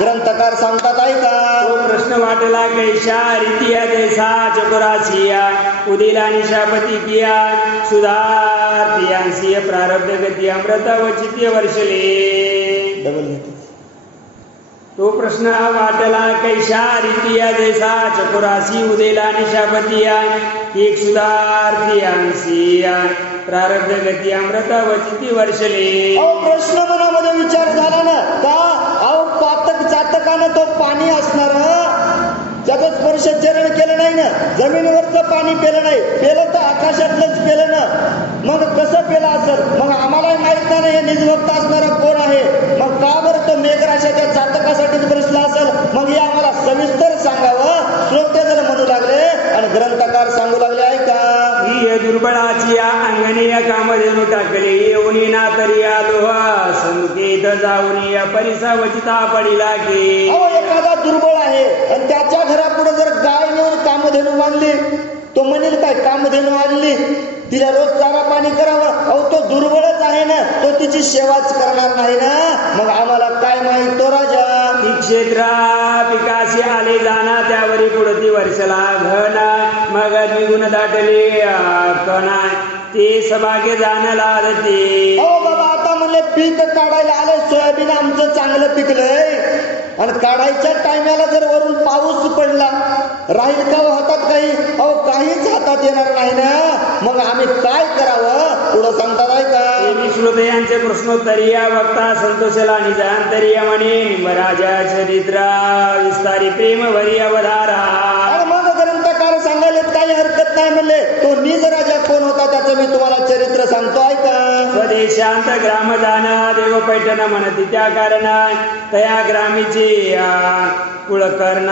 ग्रंथकार सांगतात ऐका. तो प्रश्न वाटला कैशा रीतिया जैसा चतुरासिया उदिला निशापती किया सुधार्थियांसी प्रारब्ध गती अमृत वचित्य वर्षले. डबल घेते. तो प्रश्न वाटला कैशा रीतिया जैसा चतुरासी उदेला निशापतिया एक सुधार्थियांसी प्रारब्ध गती अमृत वचिती वर्षले. प्रश्न मनामध्ये विचार झाला ना का पातक चातकानं तो पाणी असणार, त्याचा स्पर्श चरण केलं नाही ना, जमिनीवरचं पाणी पेलं नाही, पेलं तर आकाशातलंच पेलं ना, मग कसं पेलं असेल. मग आम्हालाही माहित नाही हे निजभक्त असणारा कोण आहे, मग का बरं तो मेघराशाच्या चातकासाठीच बसला असेल. मग हे आम्हाला सविस्तर सांगावं. श्रोते जर म्हणू लागले आणि ग्रंथकार सांगू लागले ऐका. ही दुर्बळाची अंगणीय कामधेनु टाकले येऊनी ना तरी आलो समुखेत जाऊनी परिसा वचिता पडिला की. एखादा दुर्बळ आहे आणि त्याच्या घरापुढे जर गाय नेऊन कामधेनु बांधली, तो म्हणेल काय कामधेनु आणली, तिला रोज चारा पाणी करावं. तो दुर्बळच आहे ना, तो तिची सेवाच करणार नाही ना, मग आम्हाला काय माहित. तो राजा क्षेत्रा पिकाशी आले जाना त्यावरी पुढती वर्षला घना मग निघून दाटले कणा ते सभागे जाणला ते. बाबा आता म्हणले पीक काढायला आले, सोयाबीन आमचं चांगलं पिकलंय आणि काढायच्या टायमाला जर वरून पाऊस पडला, राहील का हातात काही. काहीच हातात येणार नाही ना, मग आम्ही काय करावं. पुढं सांगतात ऐका. श्रोते यांचे प्रश्नोत्तरी या वक्ता संतोषला निजांतरी म्हणे निमराजा चरित्र विस्तारी प्रेम भरी अवधारा. मग ग्रंथकार सांगायला काही हरकत नाही म्हणले. तो निज राजा कोण होता त्याचं मी तुम्हाला चरित्र सांगतो ऐका. स्वदेशांत ग्राम जाना देव पैठण म्हणती त्या कारणा तया ग्रामीचे कुळकर्ण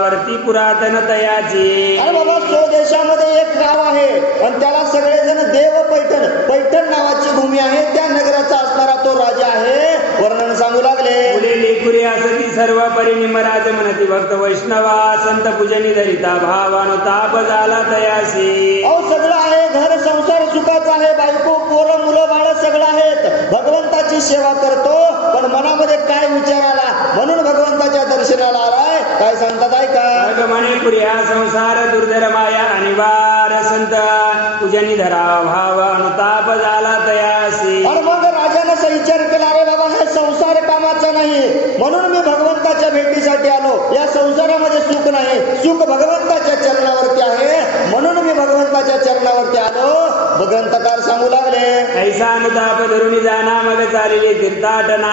वरती पुरातन तयाची. अरे बाबा स्वदेशामध्ये एक गाव आहे आणि त्याला सगळेजण देव पैठण पैठण नावाची भूमी आहे, त्या नगराचा असणारा तो राजा आहे. वर्णन सांगू लागले. लेकुरी असती सर्व परी निमराज म्हणती भक्त वैष्णवा संत पूजनी धरिता भावानुताप झाला तयासी. सगळं आहे, घर संसार सुखाचा आहे, बायको पोरं मुलं बाळ सगळं आहेत, भगवंताची सेवा करतो. पण मनामध्ये काय विचार आला म्हणून भगवंताच्या दर्शनाला आलाय. काय सांगतात ऐका. म्हणे पुढ्या संसार दुर्धर माया अनिवार संत पूजनी धरा भाव अनुताप झाला तयासी. आणि मग राजाने असा विचार केला, अरे बाबा हे संसार कामाचा नाही, म्हणून मी भगवंताच्या भेटीसाठी आलो. या संसारामध्ये सुख नाही, सुख भगवंताच्या चरणावरती आहे, म्हणून मी भगवंताच्या चरणावरती आलो. ग्रंथकार सांगू लागले. ऐसा अनुताप धरून जाना मग चालले तीर्थाटना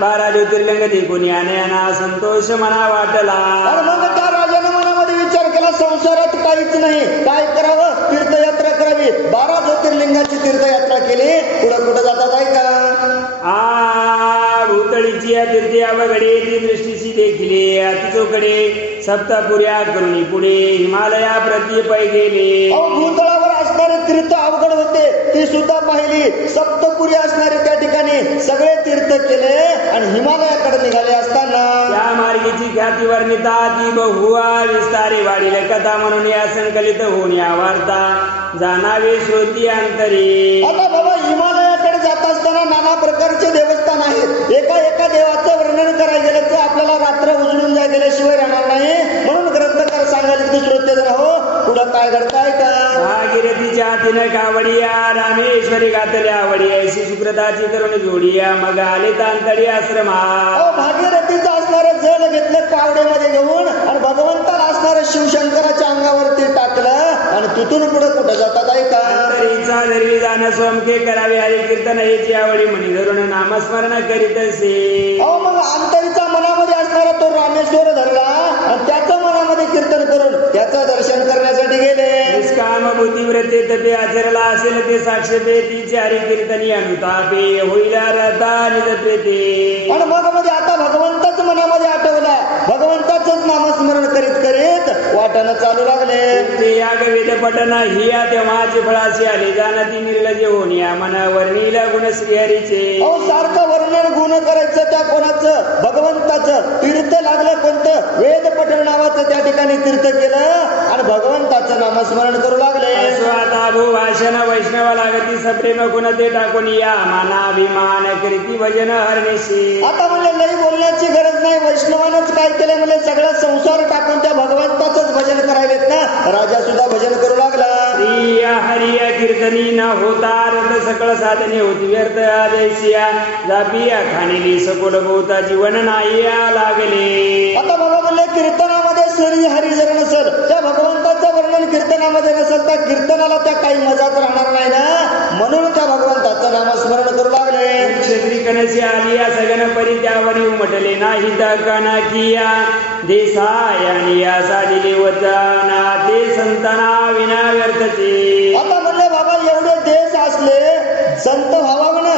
12 ज्योतिर्लिंग देखून याना संतोष मना वाटला. आणि मग त्या राजाने मनामध्ये विचार केला संसारात काहीच नाही, काय करावं, तीर्थयात्रा करावी. 12 ज्योतिर्लिंगाची तीर्थयात्रा केली. पुढे कुठं जातात ऐका. भूतळीची तीर्थी अवघडे ती दृष्टीशी देखिले तिचोकडे सप्तपुऱ्या करुणी पुढे हिमालया प्रति पै गेले. भूतळावर असणारे तीर्थ अवघड होते, ती सुद्धा पाहिली. सप्तपुरी असणारे त्या ठिकाणी सगळे तीर्थ केले आणि हिमालयाकडे निघाले असताना त्या मार्गीची ख्याती वर्णिता ती बहुवा विस्तारे वाढील कथा म्हणून या संकलित होऊन या वार्ता जाणावे श्रोती अंतरी. आता बाबा हिमालयाकडे जात असताना नाना प्रकारचे देवस्थान आहेत. एका एका देवाचं वर्णन करायला गेलं तर आपल्याला रात्र उजळून जाय गेल्याशिवाय राहणार नाही. म्हणून ग्रंथकार सांगायला की श्रोते जण हो पुढं काय घडताय का. भागीरथीच्या तिने कावडिया रामेश्वरी घातल्या आवडी अशी सुकृताची तरुण जोडिया मग आले तांतडी आश्रमा. भागीरथीचं असणारं जल घेतलं कावडेमध्ये घेऊन आणि भगवंताला असणारं शिवशंकराच्या अंगावरती टाकलं आणि तिथून पुढे कुठं जातात ऐका. अंतरीचा धरली जाणं सोमके करावे हरी कीर्तन याची आवडी म्हणी धरून नामस्मरण करीत असे. मग अंतरीचा मनामध्ये असणारा तो रामेश्वर धरला आणि त्याचं मनामध्ये कीर्तन करून त्याचं दर्शन करण्यासाठी गेले. निष्काम बुद्धिव्रते तपे आचरला असेल ते साक्षपे तिचे हरी कीर्तनी अनुतापे होईला रता निजते ते. आणि मग मध्ये आता भगवंताच मनामध्ये आठवला, भगवंताच नामस्मरण करीत करीत वाटणं चालू लागले. ते याग वेद पठन ही या तेव्हाची फळाची आली जाणती निर्लज होऊन या मना वर्णीला गुण श्रीहरीचे. अहो सारखं वर्णन गुण करायचं त्या कोणाचं भगवंताचं. तीर्थ लागलं कोणतं वेद पठण नावाचं त्या ठिकाणी तीर्थ केलं आणि भगवंताचं नामस्मरण करू लागले. आता भू भाषण वैष्णव लागती सप्रेम गुण ते टाकून या मानाभिमान कीर्ती भजन हरणेशी. आता म्हणले लई बोलण्याची गरज नाही. वैष्णवानंच काय केलंय म्हणजे सगळा संसार टाकून त्या भगवंताचंच भजन करायलेत ना. राजा सुद्धा भजन करू लागला. श्री हरिय कीर्तनी न होता रथ सकळ साधने होती व्यर्थ आदेशिया जापिया खाणेली सकोल बहुता जीवन नाही लागले. आता बघा म्हणले कीर्तनामध्ये श्री हरी जर नसेल त्या भगवंताचं वर्णन कीर्तनामध्ये नसेल तर कीर्तनाला त्या काही मजाच राहणार नाही ना. म्हणून त्या भगवंताचं नामस्मरण करू लागले. क्षत्रिय कनसी आलिया सगन परी त्यावरी उमटले नाही कना किया देसायानी या साधिले वचना ते संतना विना व्यर्थचे. आता म्हणले बाबा एवढे देश असले संत व्हावा म्हणा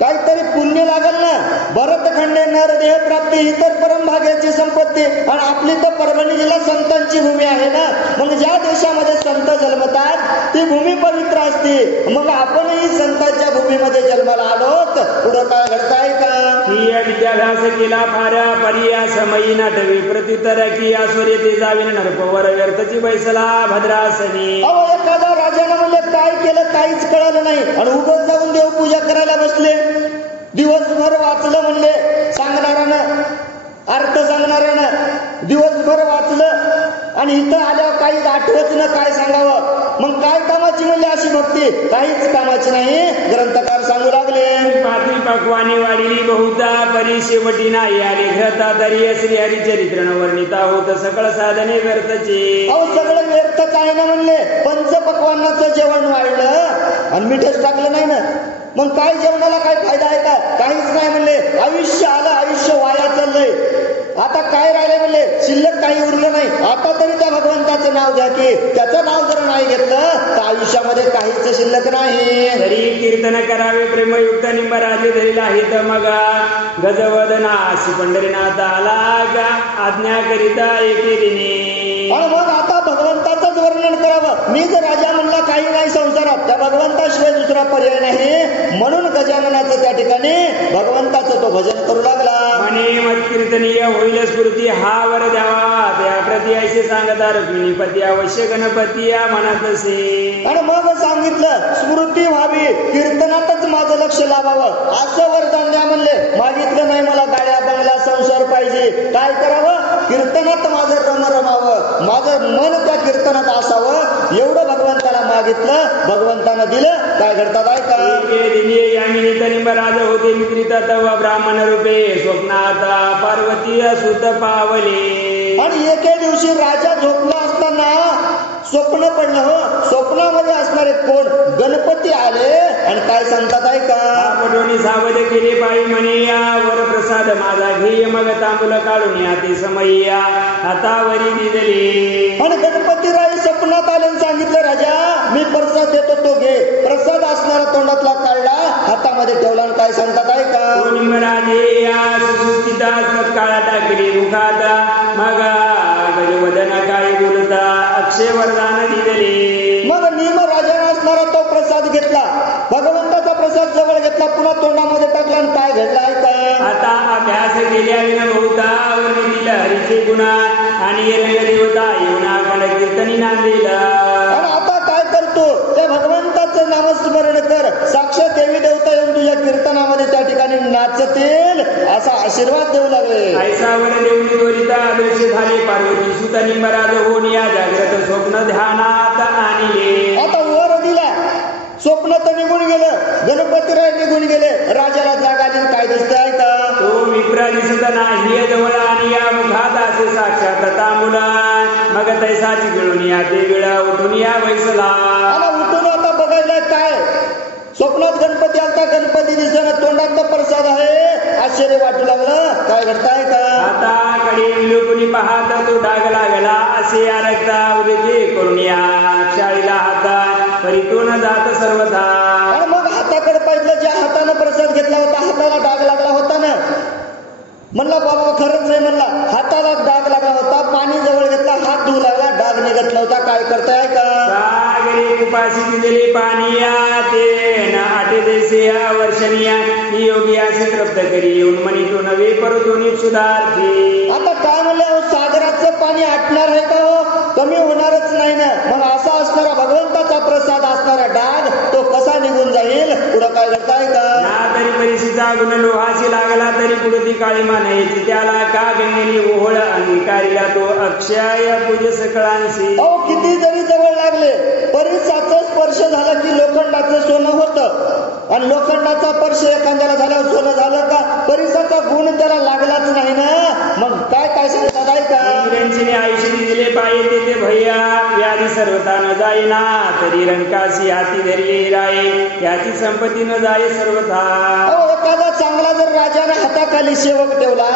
काहीतरी पुण्य लागल ना. भरतखंडे नरदेह प्राप्ती ही तर परम भाग्याची संपत्ती आणि आपली तर परभणी जिल्हा संतांची भूमी आहे ना. मग ज्या देशामध्ये संत जन्मतात ती भूमी पवित्र असते. मग आपणही संतांच्या भूमीमध्ये जन्माला आलोत. पुढं काय घडताय का? विद्याभ्यास केला फार पर्या समयी नाटवी प्रत्युत्तर की आसुरे ते जावीन नरपवर व्यर्थची बैसला भद्रासनी. अहो एखादा राजानं म्हणले काय केलं काहीच कळालं नाही आणि उगाच जाऊन देवपूजा करायला बसले. दिवसभर वाचलं म्हणले सांगणाऱ्यानं अर्थ सांगणाऱ्यानं दिवसभर वाचलं आणि इथं आल्यावर काही आठवत न काय सांगावं. मग काय कामाची म्हणले अशी भक्ती काहीच कामाची नाही. ग्रंथकार सांगू लागले. पात्री पक्वानी वाढिली बहुता परी शेवटी नाही आले घ्रता तरी श्री हरिचरित्र वर्णिता होत सकळ साधने व्यर्थचे. अहो सगळं व्यर्थच आहे ना म्हणले. पंचपक्वान्नाचं जेवण वाढलं आणि मीठच टाकलं नाही ना. मग काय जेवणाला काय फायदा आहे का? काहीच नाही म्हणले. आयुष्य आलं आयुष्य वाया चाललंय. आता काय राहिलंय म्हणले शिल्लक काही उरलं नाही. आता तरी त्या भगवंताचं नाव घ्या की त्याचं नाव जर नाही घेतलं तर आयुष्यामध्ये काहीच शिल्लक नाही. तरी कीर्तन करावे प्रेमयुक्त निंब राजे धरीला हित मगा गजवदना अशी पंढरीनाथ आला का आज्ञा करिता एके दिनी. आणि मग आता भगवंताचंच वर्णन करावं. मी जर राजा म्हणला काही नाही संसारात त्या भगवंताशिवाय दुसरा पर्याय नाही. म्हणून गजाननाचं त्या ठिकाणी भगवंताचं तो भजन करू लागला. म्हणे मत कीर्तनीय होईल स्फूर्ती हा वर द्यावा त्या प्रति असे सांगता रुक्मिणी पती अवश्य गणपती या म्हणत असे. आणि मग सांगितलं स्मृती व्हावी कीर्तनातच माझं लक्ष लावावं असं वरदान द्या म्हणले. मागितलं नाही मला गाड्या बंगला संसार पाहिजे. काय करावं कीर्तनात माझं रम रमावं माझं मन त्या कीर्तनात असावं एवढं भगवंताला मागितलं. भगवंतानं दिलं. काय घडतात ऐका. राज होते मित्रिता तवा ब्राह्मण रूपे स्वप्नाता पार्वती सुत पावले. आणि एके दिवशी राजा झोपला असताना स्वप्न पडलं. हो स्वप्नामध्ये असणारे कोण गणपती आले आणि काय सांगतात ऐका. पटोनी सावध केले पायी म्हणे या वर प्रसाद माझा घेय मग तांबूल काढून या ते समय्या हातावरी दिदले. आणि गणपती राय स्वप्नात आले सांगितलं राजा मी प्रसाद देतो तो घे. प्रसाद असणारा तोंडातला काढला हातामध्ये ठेवला आणि काय सांगतात ऐका. राजे या सुस्थितात काळा टाकले मुखात मग गजवदना काय बोलता अक्षय वरदान दिले. मग निम राजाने असणारा तो प्रसाद घेतला भगवंताचा प्रसाद जवळ घेतला पुन्हा तोंडामध्ये टाकला आणि काय घडलं ऐका. आता अभ्यास केल्या बहुता दिलं हरीचे गुणा आणि रंग देवता येऊना काळ कीर्तनी नांदेला. आणि आता काय करतो त्या भगवंताचं नामस्मरण कर. साक्षात देवी देवता येऊन तुझ्या कीर्तनामध्ये त्या ठिकाणी नाचतील असा आशीर्वाद देऊ लागले. ऐसावर देऊन त्वरिता आदर्श झाले पार्वती सुत निंबराज होऊन या जागृत स्वप्न ध्यानात आणले. आता वर दिला स्वप्न तर निघून गेलं. गणपतीराय निघून गेले. राजाला जाग आली. काय दिसतं ऐका. तो विप्रा दिसत नाही जवळ आणि या मुखात असे साक्षात तांबुला मग तैसाची गिळून या ते गिळा उठून या बैसला. उठून आता बघायला काय स्वप्नात गणपती आलता. गणपती दिसताना तोंडात प्रसाद आहे. आश्चर्य वाटू लागलं. काय घडताय का. आता कडे लोकुनी पाहता तो डाग लागला असे या रक्ता उदे करून या शाळेला हाता परितून जात सर्वथा. आणि मग हाताकडे पाहिलं ज्या हाताने प्रसाद घेतला होता हाताला डाग लागला होता ना. म्हणला बाबा खरंच आहे म्हणला हाताला डाग लागला होता. पाणी जवळ घेतला हात काय करताय का? सागरे उपासी दिलेले पानिया ते न आटे देसे वर्षनिया ही योगी असे तृप्त करी येऊन म्हणी तो नवे परतोनी सुधारते. आता काय म्हणले, सागराचं पाणी आटणार आहे का हो? कमी होणारच नाही ना. मग असा असणारा भगवंताचा प्रसाद असणारा डाग तो कसा निघून जाईल? पुढं काय करताय का? ना तरी परिशीचा गुण लोहाशी लागला तरी पुढे ती काळीमा नाही त्याला का गणलेली ओहळ अंगीकारीला तो अक्षय पूजे सकळांशी. अहो किती जरी जवळ लागले, परिसाचा स्पर्श झाला की लोखंडाचं सोनं होतं, आणि लोखंडाचा स्पर्श एखाद्याला झाल्यावर सोनं झालं का? परिसाचा गुण त्याला लागलाच नाही ना. मग काय काय सांगतात ऐका. इंद्रांची आयुष्य दिले पाहिजे ते भैया व्याधी सर्वता न जाईना तरी रंकाशी हाती धरी राये याची संपत्ती न जाई सर्वथा. अहो एखादा चांगला जर राजाने हाताखाली सेवक ठेवला,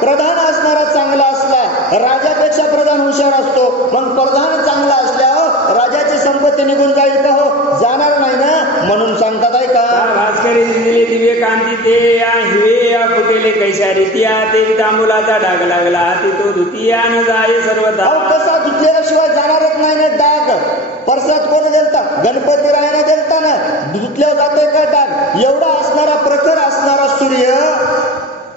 प्रधान असणारा चांगला असला, राजापेक्षा प्रधान हुशार असतो, मग प्रधान चांगला असल्यावर राजाची संपत्ती निघून जाईल का हो? जाणार नाही ना. म्हणून सांगतात ऐका. भास्करी दिले दिव्य कांती ते या हिवे या फुटेले कैसा रीतिया ते तांबुलाचा डाग लागला हाती तो धुतिया न जाय सर्वथा. कसा धुतल्याशिवाय जाणारच नाही ना डाग. परसाद कोण देलता? गणपती रायाने देलता ना. धुतल्यावर जातोय का डाग? एवढा असणारा प्रखर असणारा सूर्य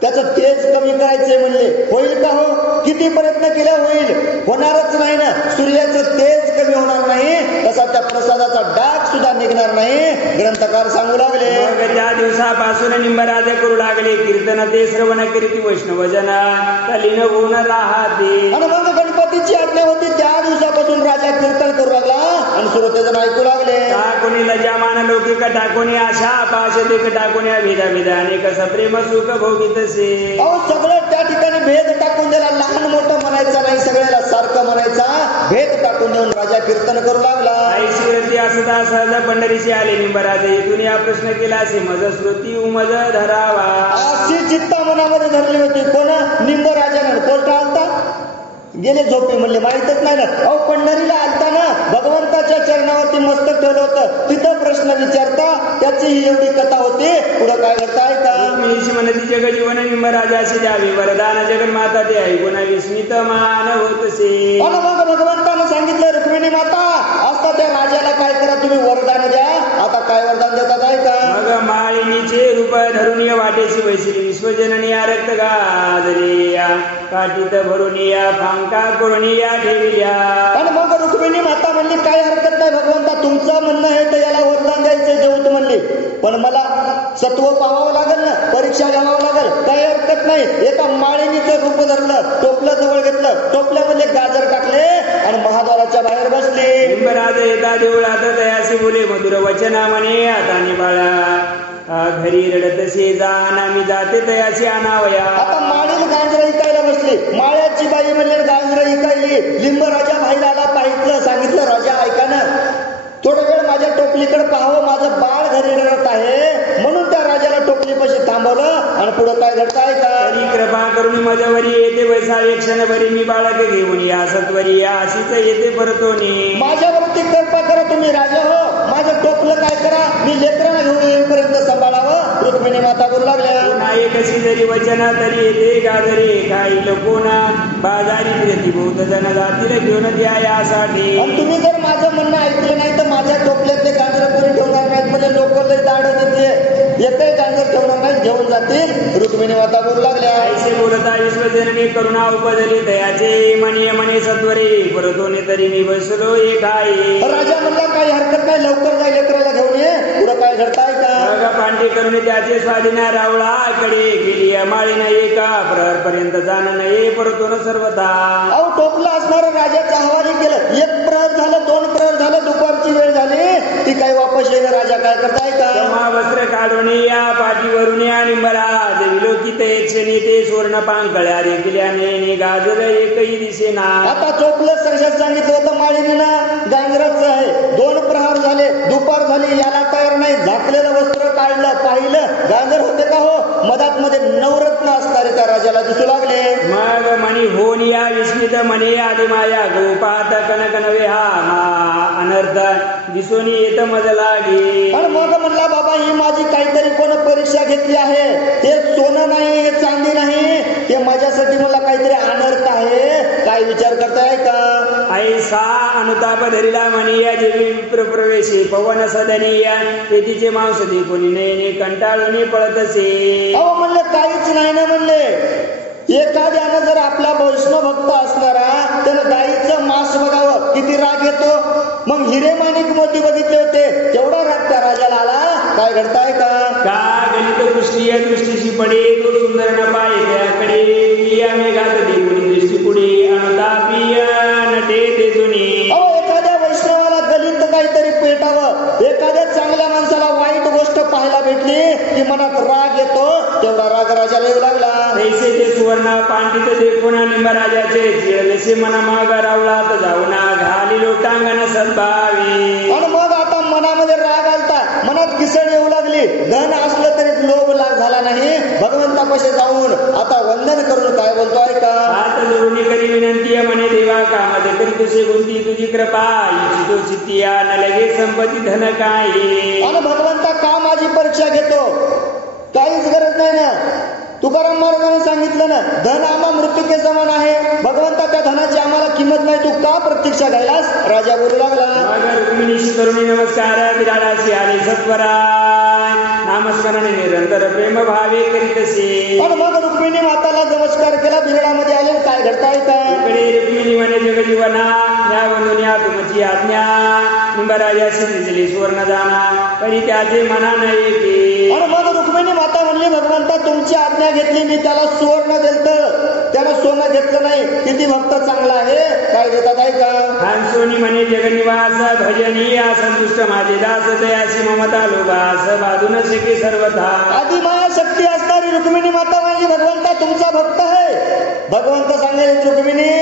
त्याचं तेज कमी करायचे म्हणले, होईल का हो? किती प्रयत्न केला होईल? होणारच नाही ना. सूर्याचं तेज कमी होणार नाही, तसा त्या प्रसादाचा डाग सुद्धा निघणार नाही. ग्रंथकार सांगू लागले. मग त्या दिवसापासून निंबराजे करू लागले कीर्तन ते श्रवण कीर्ती वैष्णवजना तलीन होऊन राहते. आणि मग गणपतीची आज्ञा होती, त्या दिवसापासून राजा कीर्तन करू लागला आणि श्रोतेजण ऐकू लागले. कोणी लजामान लौकिक टाकोणी आशा पाश देख टाकोणी भेदा भेदा अनेक प्रेम सुख भोगित. अहो सगळं त्या ठिकाणी भेद टाकून दिला. लहान मोठं म्हणायचं नाही, सगळ्याला सारखं म्हणायचा. भेद टाकून देऊन राजा कीर्तन करू लागला. आई श्रीरती असता सहज पंढरीशी आले निंबराजे इथून या प्रश्न केला असे मज श्रुती उमज धरावा. अशी चित्ता मनामध्ये धरली होती. कोण? निंबराजानं. कोर्ट आलता, गेले झोपे म्हणले, माहितच नाही ना. अहो पंढरीला आलता ना, भगवंताच्या चरणावरती मस्तक ठेवलं होतं, तिथं प्रश्न विचारता. त्याची ही एवढी कथा होती. पुढं काय करताय का? म्हणती जग जीवन निंबराजाशी द्यावे वरदान जगन्माता ते ऐकून विस्मित मान होतसे. मग भगवंतानं सांगितलं, रुक्मिणी माता असता त्या राजाला काय करा, तुम्ही वरदान द्या. आता काय वरदान देतात ऐका. मग माळिनीचे रूप धरून या वाटेची वैशिली विश्वजननी रक्त गाजरिया काठीत भरून या फांका करून या ठेविल्या. आणि मग रुक्मिणी माता म्हणली, काय हरकत नाही भगवंता, तुमचं म्हणणं आहे तर याला वरदान द्यायचंय देऊत म्हणले, पण मला सत्व पावावं लागेल ना, परीक्षा घ्यावं लागेल. काही हरकत नाही. एका माळिनीचं रूप धरलं, टोपलं जवळ घेतलं, टोपल्यामध्ये गाजर टाकले आणि महाद्वाराच्या बाहेर बसले. निंबराज येता देवळात तयासी बोले मधुर वचना म्हणे आता निबाळा घरी रडतसे जाण आम्ही जाते तयाशी आणावया. आता माळील गांजर इकायला बसली. माळ्याची बाई म्हणले गांजर इकायली. लिंबराजा बाहेर आला, पाहिलं, सांगितलं, राजा ऐका ना, थोडा वेळ माझ्या टोपलीकडे पाहावं, माझं बाळ घरी रडत आहे. म्हणून त्या राजाला टोपलीपाशी थांबवलं आणि पुढे काय घडताय का. तरी कृपा करून मजवरी येते वैसा एक क्षण भरी मी बाळक घेऊन या सत्वरी या अशीच येते परतोनी. माझ्यावरती कृपा करा तुम्ही राजा हो, माझं टोपलं काय करा, मी लेकरांना घेऊन येईपर्यंत सांभाळावं. रुक्मिणी माता बोलू लागल्या. नाही कशी जरी वचन तरी येते गाजरे काही लोकोना बाजारी फिरती बहुत जण जातील घेऊन द्या यासाठी. आणि तुम्ही जर माझं म्हणणं ऐकलं नाही तर माझ्या टोपल्यातले गाजर पुढे ठेवणार नाहीत. म्हणजे लोक लई दाढ देते, एकही गाजर ठेवणार नाहीत, घेऊन जातील. रुक्मिणी माता बोलू लागल्या. ऐसे बोलता विश्वजननी करुणा उपजली तयाचे म्हणे म्हणे सत्वरे परतोने तरी मी बसलो एक आहे. राजा म्हणला, काही हरकत नाही, लवकर जाईल, लेकराला घेऊन ये. पुढं काय घडताय का. पांडे करून त्याचे स्वाधीन रावळा कडे गेली माळी नाही एका प्रहर पर्यंत जाणं नाही परतोन सर्वथा. अहो टोपला असणारं राजाच्या हवाली केलं. एक प्रहर झालं, दोन प्रहर झालं, दुपारची वेळ झाली, ती काही वापस येणं. राजा काय करताय का. वस्त्र काढून या पाठीवरून या निंबराज विलोकित एक क्षणी ते सुवर्ण पांकळ्या देखल्याने गाजर एकही दिसेना. आता चोपलं सरशात सांगितलं होतं माळीनं गांजराचं आहे. दोन प्रहार झाले, दुपार झाली, याला तयार नाही. झाकलेलं वस्त्र काढलं, पाहिलं, गांजर होते का हो. मधात मध्ये नवरत्न असणारे त्या राजाला दिसू लागले. मग म्हणी होऊन या विस्मित म्हणे आधी माया गो रूपात कनक नवे हा अनर्थ दिसून येत मज लागे. आणि मग म्हणला बाबा ही माझी काहीतरी कोण परीक्षा घेतली आहे, ते सोनं नाही, हे चांदी नाही, ते माझ्यासाठी मला काहीतरी अनर्थ आहे. काय विचार करताय का? ऐसा अनुताप धरिला म्हणिया जेवी विप्र प्रवेशी पवन सदनीया तेथीचे मांस दे कोणी नयने कंटाळून पळत असे. अहो म्हणले काहीच नाही ना म्हणले. एखाद्यानं जर आपला वैष्णव भक्त असणारा त्यानं गाईचं मांस बघावं किती राग येतो. मग हिरे माणिक मोती बघितले होते, तेवढा राग त्या राजाला आला. काय घडताय का? का गणित दृष्टी या दृष्टीशी पडे तो सुंदर न पाय त्याकडे पिया मेघात दे कोणी दृष्टी पुढे अनुतापिय नटे ते जुनी. अहो एखाद्या वैष्णवाला गलित काहीतरी पेटावं, एखाद्या चांगल्या माणसाला वाईट गोष्ट पाहायला भेटली की मनात राग येतो. तेवढा राग राजाला येऊ लागला. तैसे ते सुवर्ण पांडित देखून निंबराजाचे चिरलेसे मना माग रावला तर जाऊना घाली लोटांगण सद्भावी. आणि मग आता मनामध्ये राग आलता, मनात किसळ येऊ लागली. धन असलं तरी लोभ लाग झाला नाही. भगवंतापाशी जाऊन आता वंदन करून काय बोलतोय का? हात जोडून करी विनंती म्हणे देवा कामत करी तुझे गुंती तुझी कृपा इच्छितो चित्तिया न लगे संपत्ती धन काही. आणि भगवंता का माझी परीक्षा घेतो? काहीच गरज नाही ना. तुकाराम महाराजांनी सांगितलं ना, धन आम्हा मृत्यूके समान आहे. भगवंता त्या धनाची आम्हाला किंमत नाही, तू का प्रतीक्षा घ्यायलास? राजा बोलू लागला. रुक्मिणीशी करुणी नमस्कार विराडाशी आली सत्वरा नामस्मरण निरंतर प्रेम भावे करीत असे. पण मग रुक्मिणी माताला नमस्कार केला, बिरडामध्ये आले. काय घडताय का? इकडे रुक्मिणी म्हणे जगजीवना या वंदुन्या तुमची आज्ञा निंबराजाशी दिली सुवर्ण जाना तरी त्याचे मना नाही की. आणि मग रुक्मिणी माता म्हणली भगवंता तुमची आज्ञा घेतली, मी त्याला सुवर्ण दिलत, त्याला सोनं घेतलं नाही. किती भक्त चांगला आहे. काय देतात आहे का? हंसोनी म्हणे जगनिवास भजनीय संतुष्ट माझे दास दयाशी ममता लोभास बाधून शके सर्वथा. आधी माया शक्ती असणारी रुक्मिणी माता म्हणजे भगवंता तुमचा भक्त आहे. भगवंत सांगेल रुक्मिणी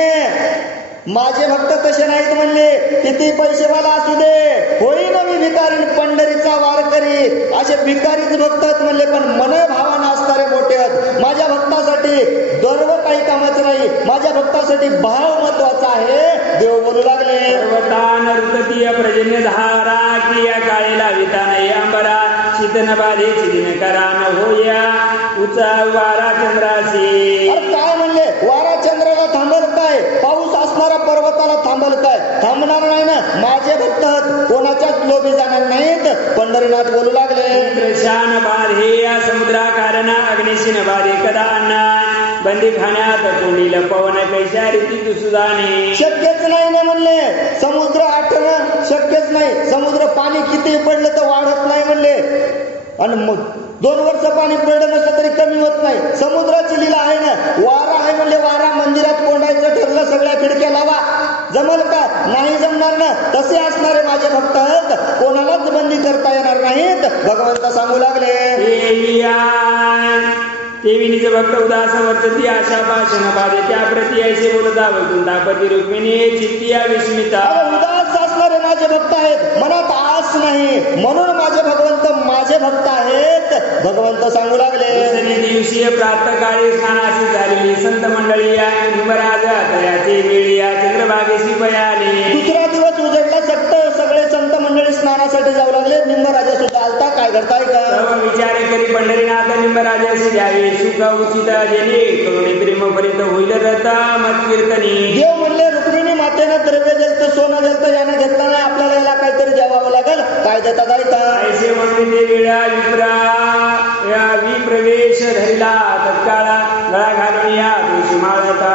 माझे भक्त तसे नाहीत म्हणले. किती पैसेवाला असू दे, होईन मी भिकारी पंढरीचा वार करी. असे भिकारीच भक्त आहेत म्हणले, पण मनय भावानं असणारे मोठे आहेत. माझ्या भक्तासाठी गर्व काही कामाचं नाही, माझ्या भक्तासाठी भाव महत्वाचा आहे. देव बोलू लागले. सर्वतान ऋततीय प्रजन्य धारा क्रिया काळेला विता नाही अंबरा शीतन बाधे चिदिन करा न होया उचा वारा चंद्राशी. अरे काय म्हणले? वारा चंद्राला थांबल काय? पाऊस असणारा पर्वताला थांबल काय? थांबणार नाही ना. माझे भक्त कोणाच्याच लोभी जाणार नाहीत. पंढरीनाथ बोलू लागले. शान बाधे या समुद्रा कारण अग्निशीन बाधे कदा अन्ना बंदी खाण्यात कोणीला पवन कैशा रीती दुसुदाने. शक्यच नाही ना म्हणले. समुद्र आटणं शक्यच नाही. समुद्र पाणी किती पडलं तर वाढत नाही म्हणले. आणि मग 2 वर्ष पाणी पडलं नसलं तरी कमी होत नाही. समुद्राची लीला आहे ना. वारा आहे म्हणले, वारा मंदिरात कोंडायचं ठरलं, सगळ्या खिडक्या लावा. जमल का? नाही जमणार ना. तसे असणारे माझे भक्त आहेत, कोणालाच बंदी करता येणार नाहीत. भगवंत सांगू लागले. देवीनीचे भक्त उदास वर्तती आशा भाषण बाधे त्या प्रती ऐसे बोलता वैकुंठापती रुक्मिणी चित्तिया विस्मिता. उदास असणारे माझे भक्त आहेत, मनात आस नाही, म्हणून माझे भगवंत माझे भक्त आहेत. भगवंत सांगू लागले. दिवशी प्रातःकाळी स्नानाशी झालेली संत मंडळी या निंबराज तयाचे वेळी या चंद्रभागेशी पयाले. दुसरा दिवस उजडला, सगळे संत मंडळी स्नानासाठी जाऊ लागले. निंबराजा सुद्धा आलता. काय घडताय का? विचार करी पंढरीनाथ निंबराजाशी द्यावे सुख उचित जेणे करुणे प्रेम पर्यंत होईल रता मत कीर्तनी. देव म्हणले रुक्मिणी मातेनं द्रव्य दिलतं, सोनं दिलतं, यानं घेतलं नाही, आपल्याला याला काहीतरी द्यावं लागेल. काय देतात ऐका. ऐसे म्हणून ते वेळा विप्रवेश धरिला तत्काळा गळा घालून या दिवशी माळता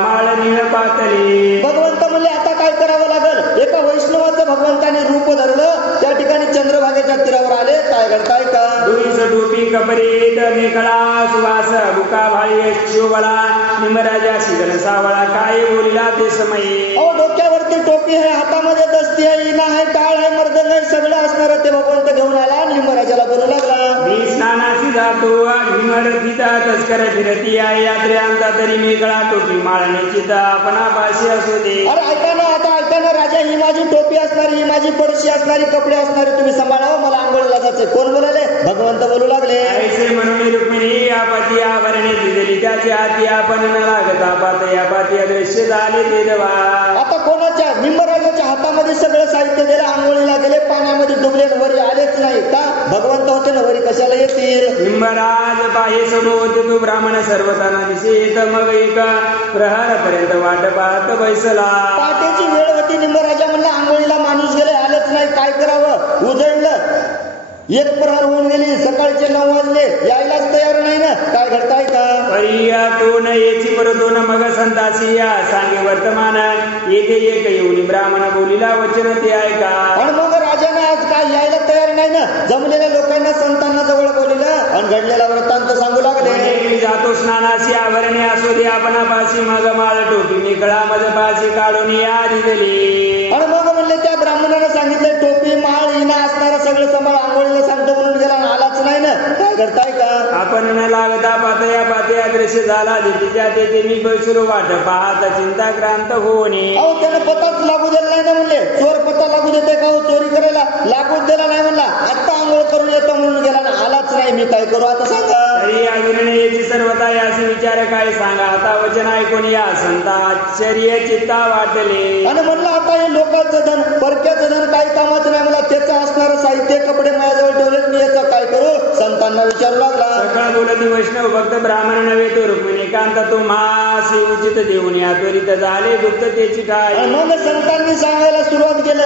माळ निळ पातळी. भगवंत म्हणले आता काय करावं लागेल. एका वैष्णवाचं भगवंताने रूप धरलं, त्या ठिकाणी चंद्रभागेच्या तीरावर आले. काय घडताय का. दुईस टोपी कपरीत मेखळा सुवास बुका भाळी शिवबळा निमराजा शिगन सावळा काय बोलिला ते समयी. अहो डोक्यावरती टोपी आहे, हातामध्ये दस्ती आहे, इना आहे, टाळ आहे, मर्दन आहे, सगळं असणार ते भगवंत घेऊन आला. निंबराजाला बोलू लागला. मी स्नानाशी जातो भीमर सीता तस्कर फिरती आहे यात्रेंचा तरी मेघळा टोपी माळण्याची आपणा पाशी असू दे. अरे ऐका ना, आता ऐका ना राजा, ही माझी टोपी असणारी, ही माझी पडशी असणारी, कपडे असणारे तुम्ही सांभाळावं, मला आंघोळीला जायचे. कोण बोलाले. भगवंत बोलू लागले. ऐसे म्हणून रुक्मिणी आपती आवरणे दिलेली त्याची हाती आपण न लागत आपात यापाती अदृश्य झाले ते देवा. आता कोण समोवते तो ब्राह्मण सर्वताना दिसे येत मग एका प्रहारापर्यंत वाट पाहत बैसला. पहाटेची वेळ होती. निंबराजा म्हणला आंघोळीला माणूस गेले, आलंच नाही, काय करावं? उजळलं. एक प्रहर होऊन गेली, सकाळचे 9 वाजले, यायलाच तयार नाही ना, काय घडताय का? परिया तो न येची परतो न मग संतासी या सांगे वर्तमान येथे एक येऊन ब्राह्मण बोलिला वचन ते ऐका. आणि मग राजाने आज काय यायला तयार नाही ना, जमलेल्या लोकांना संतांना जवळ बोलिलं आणि घडलेला वृत्तांत सांगू लागले. मी जातो स्नानाशी आवरणे असो दे आपणापाशी मग माळ टोपी निकळा मज पाशी काढून या दिले. आणि मग म्हणले त्या ब्राह्मणाने सांगितलं टोपी माळ हिना असणारं सगळं सांभाळ, आंघोळीला सांगतो म्हणून गेला आणि आलाच नाही ना, काय करताय का? आपण न लागता पातया पातया दृश्य झाला तिच्या तेथे मी बैसलो वाट पाहत चिंता क्रांत होणे. अहो त्यानं पताच लागू दिला नाही ना म्हणले. चोर पता लागू देते का? हो चोरी करायला लागूच दिला नाही म्हणला. आता आंघोळ करून येतो म्हणून गेला आणि आलाच नाही, मी काय करू आता सांगा? तरी अजून याची सर्वता याचे विचार काय सांगा. आता वचन ऐकून या संता आश्चर्य चित्ता वाटले. आणि म्हणलं आता हे लोकांचं धन परक्याचं धन काही कामाचं नाही, मला त्याचं असणारं साहित्य कपडे माझ्याजवळ ठेवलेत, मी याचं काय करू? संतांना विचारू लागला. सकाळ बोलती वैष्णव भक्त ब्राह्मण नव्हे तो रुक्मिणी कांता तो मासे उचित देऊन या त्वरित झाले गुप्त त्याची काय. मग संतांनी सांगायला सुरुवात केलं,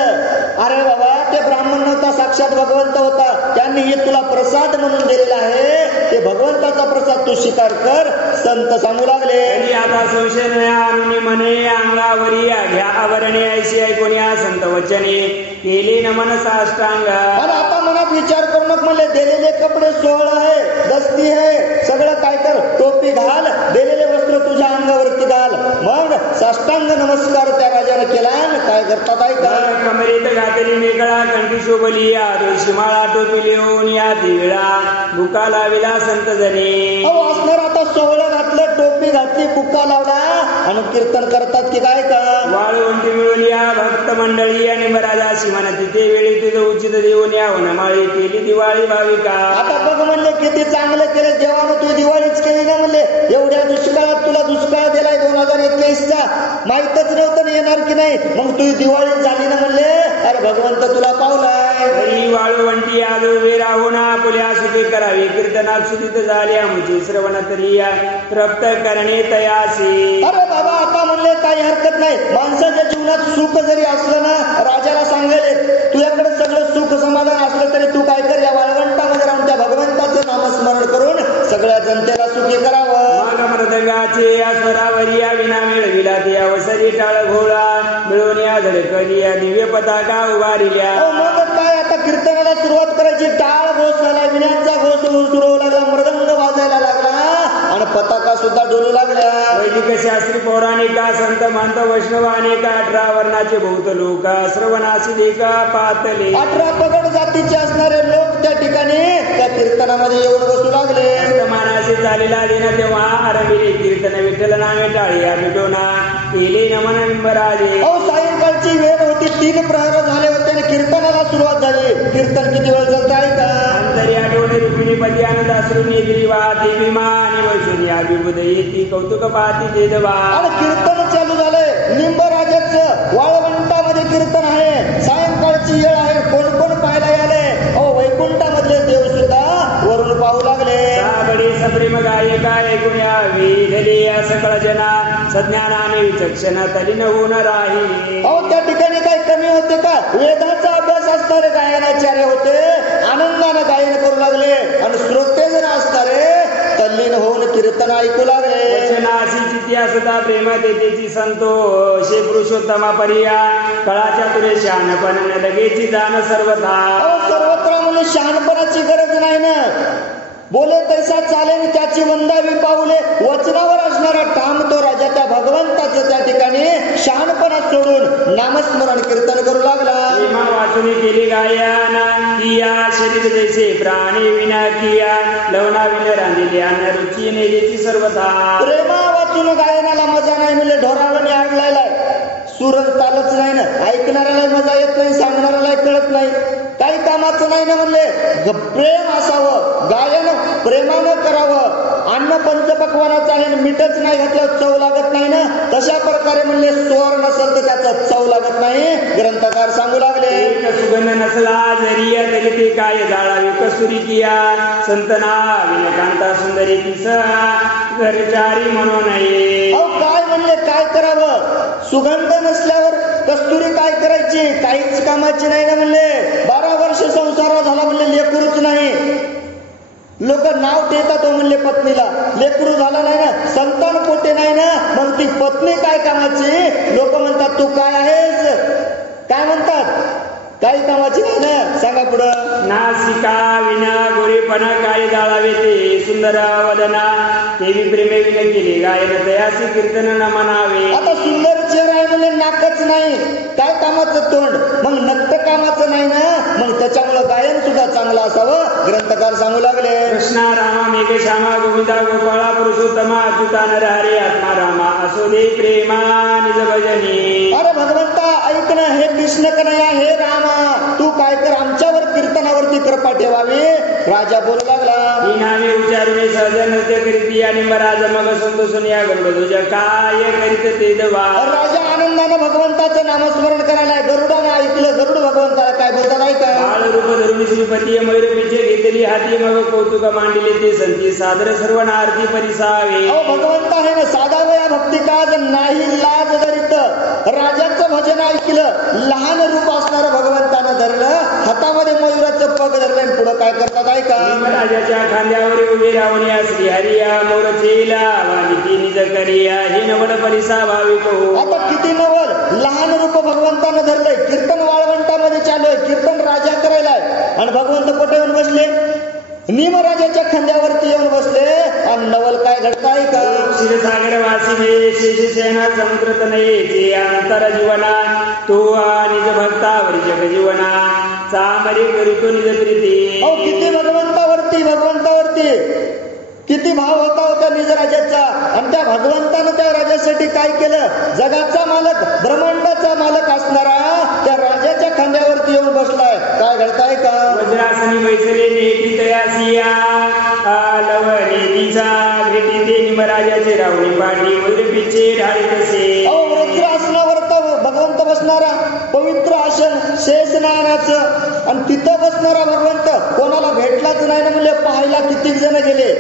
अरे बाबा ते ब्राह्मण नव्हता, साक्षात भगवंत होता, त्यांनी हे तुला प्रसाद म्हणून दिलेला आहे, ते भगवंताचा प्रसाद तू स्वीकार कर. संत सांगू लागले. आता संशय आणून म्हणे अंगावरी घ्या आवरणे ऐशी ऐकून या संत वचने केले नमन साष्टांग. आणि आता मनात विचार करू नको म्हणले, दिलेले कपडे सोहळ आहे, दस्ती आहे, सगळं काय कर, टोपी घाल, दिलेले वस्त्र तुझ्या अंगावरती घाल. मग साष्टांग नमस्कार त्या राजाने केला. काय करतात ऐका. कमरेत घातली मेघळा कंठी शोभली या शिमाळा टोपी लिहून या दिवेळा बुका लाविला संत जने. अहो असणार आता सोहळं घातलं, टोपी घातली, बुक्का लावला आणि कीर्तन करतात की काय का? वाळवंटी मिळून या भक्त मंडळी आणि बराजा शिवाना तिथे वेळी तुझं उचित देऊन या वनमाळी केली दिवाळी भाविका. आता बघ म्हणले किती चांगलं केलं देवानं, तू दिवाळीच केली ना म्हणले. एवढ्या दुष्काळात तुला दुष्काळ दिलाय 2021चा, माहीतच नव्हतं येणार की नाही, मग तू दिवाळीच झाली ना म्हणले. अरे भगवंत तुला पावलाय. घरी वाळवंटी आलो वे राहून आपुल्या सुखे करावी कीर्तनात सुदित झाली आमची श्रवण तरी या तृप्त करणे तयासी. अरे बाबा आता म्हणले काही हरकत नाही, माणसाच्या जीवनात सुख जरी असलं ना, राजाला सांगायले तुझ्याकडे सगळं सुख समाधान असलं तरी तू काय कर, या वाळवंटामध्ये राहून त्या भगवंताचं नामस्मरण करून सगळ्या जनतेला सुखी करावं. मग मृदंगाचे या स्वरावरी या विना मिळविला ते अवसरी टाळ घोळा मिळून या झडकली या दिव्य पताका उभारिल्या. मग काय आता कीर्तनाला सुरुवात करायची, टाळ घोष झाला, विण्यांचा घोष सुरू होऊ लागला, मृदंग वाजायला लागला आणि पताका सुद्धा डोलू लागल्या. वैदिक शास्त्री पौराणिका संत महंत वैष्णव अनेक 18 वर्णाचे बहुत लोक श्रवणासी लेखा पातले. 18 पगड जातीचे असणारे लोक त्या ठिकाणी त्या कीर्तनामध्ये येऊन बसू लागले. मानाशी चालीला देणं तेव्हा आरंभिले कीर्तन विठ्ठल नामे टाळे या विठोना केले नमन बिंबराजे. सायंकाळची वेळ होती, 3 प्रहर झाले होते आणि कीर्तनाला सुरुवात झाली. कीर्तन किती वेळ चालत आहे का? अंतरी आठवणे रुक्मिणी पती आनंद अश्रुनी दिली वाहती भीमा आणि वैष्णी अभिबुध येती कौतुक पाहती देदवा. आणि कीर्तन चालू झालंय. निंबराजाचं वाळवंटामध्ये कीर्तन आहे, सायंकाळची वेळ आहे, कोण कोण पाहायला आले. अहो वैकुंठामधले देव सुद्धा वरून पाहू लागले. बडी सप्रेम गायिका ऐकून यावी धली या सकळ जना सज्ञानाने विचक्षण तलीन होऊन राही. अहो त्या ठिकाणी काही कमी होते का? वेदाचा अभ्यास असणारे गायनाचार्य होते, आनंदाने गायन करू लागले आणि श्रोते जर असणारे तल्लीन होऊन कीर्तन ऐकू लागले. वचनाशी चित्ती असता प्रेम देतेची संतोषे पुरुषोत्तमा पर्या कळाच्या तुरे शहाणपण लगेची जाण सर्वथा. सर्वत्र म्हणून शहाणपणाची गरज नाही ना, बोले तैसा चालेल त्याची वंदावी पाऊले. वचनावर असणारा ठाम तो राजा त्या भगवंताचं त्या ठिकाणी शहाणपणा सोडून नामस्मरण कीर्तन करू लागला. वाचून केली गायना किया शरीर जैसे प्राणी विना किया लवणा विन रांधिल्या रुची नेलीची सर्वथा. प्रेमा वाचून गायनाला मजा नाही म्हणजे ढोरावणी आणलाय, सुरत चालत नाही ना, ऐकणाऱ्याला मजा येत नाही, सांगणाऱ्याला कळत नाही, काही कामाचं नाही ना म्हणले. प्रेम असावं, गायन प्रेमानं करावं. अन्न पंचपक्वानाचं आहे, मीठच नाही घातलं चव लागत नाही ना, तशा प्रकारे म्हणले स्वर नसेल तर त्याचं चव लागत नाही. ग्रंथकार सांगू लागले. सुगंध नसला जरी तरी ते काय जाळावे कस्तुरी किया संतना विनकांता सुंदरी तिस घरचारी म्हणू नये. अहो काय म्हणले, काय करावं? सुगंध नसल्यावर कस्तुरी काय करायची? काहीच कामाची नाही ना म्हणले. 12 वर्ष संसार झाला म्हणले, लेकरूच नाही. लोक नाव ठेवतात म्हणले पत्नीला, लेकरू झाला नाही ना, संतान पोटे नाही ना, मग ती पत्नी काय कामाची? लोक म्हणतात तू काय आहेस? काय म्हणतात? काही कामाची नाही ना. सांगा पुढं. नासिका विना गोरेपणा काय जाळावे ते सुंदर वदना देवी प्रेमे विन केले गायन दयासी कीर्तन न म्हणावे. आता सुंदर चेहरा आहे म्हणजे नाकच नाही, काय कामाचं तोंड? मग नक्त कामाचं नाही ना, मग त्याच्यामुळं गायन सुद्धा चांगलं असावं ग्रंथकार सांगू लागले. कृष्णा रामा मेघ श्यामा गोविंदा गोपाळा पुरुषोत्तमा अच्युता नरहरी आत्मा रामा असो दे प्रेमा निज भजनी. अरे भगवंता ऐक ना, हे कृष्ण कन्हैया, हे रामा, तू काय कर, आमच्यावर कीर्तनावरती कृपा ठेवावी. राजा बोलू लागला. ही नावे उच्चारुणे सहज नृत्य करीती आणि मराज मग संतोषून या गणपतुज काय करीत ते दवा. राजा आनंदानं भगवंताचं नामस्मरण करायला. गरुडानं ऐकलं, गरुड भगवंताला काय बोलतात ऐका. बाळ रूप धरून श्रीपती मयूर पिछे घेतली हाती मग कौतुक मांडले ते संती सादर सर्व नारती परिसावे. अहो भगवंत आहे ना, साधावया भक्ती काज नाही लाज धरित. राजाचं भजन ऐकलं, लहान रूप असणारं भगवंतानं धरलं, हातामध्ये मयुराचं पग धरलं, पुढं काय करतात ऐका. राजाच्या खांद्यावर उभे राहून श्री हरिया मोर चेला वाणी निज करिया हे नवल परिसा भाविक हो. आता किती नवल, लहान रूप भगवंतानं धरलंय. कीर्तन वाळवंटामध्ये चालू आहे, कीर्तन राजा करायलाय, आणि भगवंत कुठे येऊन बसले? निमराजाच्या खांद्यावरती येऊन बसले, आणि नवल काय घडताय का. क्षीरसागर वासी शेषसेना समुद्र तनये अंतर जीवना तो निज भक्तावरी जग जीवना चामरे करीतो निज प्रीती. अहो किती भगवंतावरती, भगवंतावरती किती भाव होता होता निज राजाचा, आणि त्या भगवंतानं त्या राजासाठी काय केलं? जगाचा मालक, ब्रह्मांडाचा मालक असणारा त्या राजाच्या खांद्यावरती येऊन बसलाय. काय घडताय का. वज्रासनी बैसले नेती तयासिया लवणे तिचा भेटी ते निमराजाचे रावणी पाठी मयूर पिछे ढाळी तसे. अहो वज्रासनावर भगवंत बसणारा, पवित्र आसन शेषनानाचं, आणि तिथं बसणारा भगवंत कोणाला भेटलाच नाही ना म्हणजे पाहायला किती जण गेले,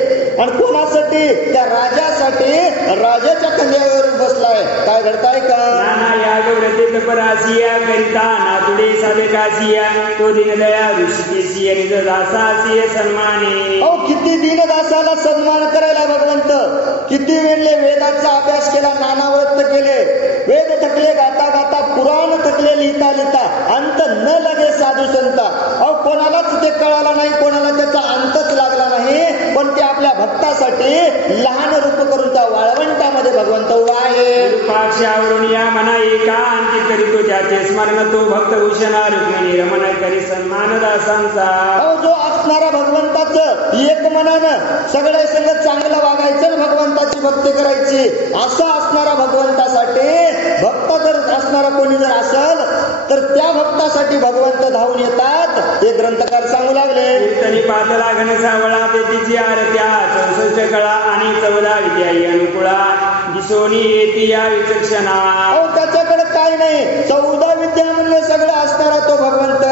आणि कोणासाठी? त्या राजासाठी राजाच्या खांद्यावर बसलाय. काय घडताय का. नाना याग व्रते तपरासिया करिता नातुडे साधकासिया तो दीनदया ऋषिकेसिया निज दासासिय सन्माने. अहो किती दीनदासाला सन्मान करायला भगवंत, किती वेळले वेदाचा अभ्यास केला, नाना व्रत केले, वेद थकले गाता गाता, पुराण थकले लिहिता लिहिता, अंत न लगे साधू संता. अहो कोणालाच ते कळाला नाही, कोणाला त्याचा अंतच लागला नाही, पण ते आपल्या भक्तासाठी लहान रूप करून त्या वाळवंटामध्ये भगवंत उभा आहे. पाक्षावरून या मना एका अंती करीतो ज्याचे स्मरण तो भक्त भूषण रुक्मिणी रमण करी सन्मान दासांचा. अहो जो असणारा भगवंताचं एक मनानं सगळे सगळं चांगलं वागायचं, भगवंताची भक्ती करायची, असं असणारा भगवंतासाठी भक्त जर असणारा कोणी जर असेल तर त्या भक्तासाठी भगवंत धावून येतात. हे ग्रंथकार सांगू लागले. कीर्तनी पातळा घनसावळा ते तिची आरत्या 64 कळा आणि 14 विद्याई अनुकुळा दिसोनी येती या विचक्षणा. अहो त्याच्याकडे काय नाही, 14 विद्या म्हणले सगळं असणारा तो भगवंत,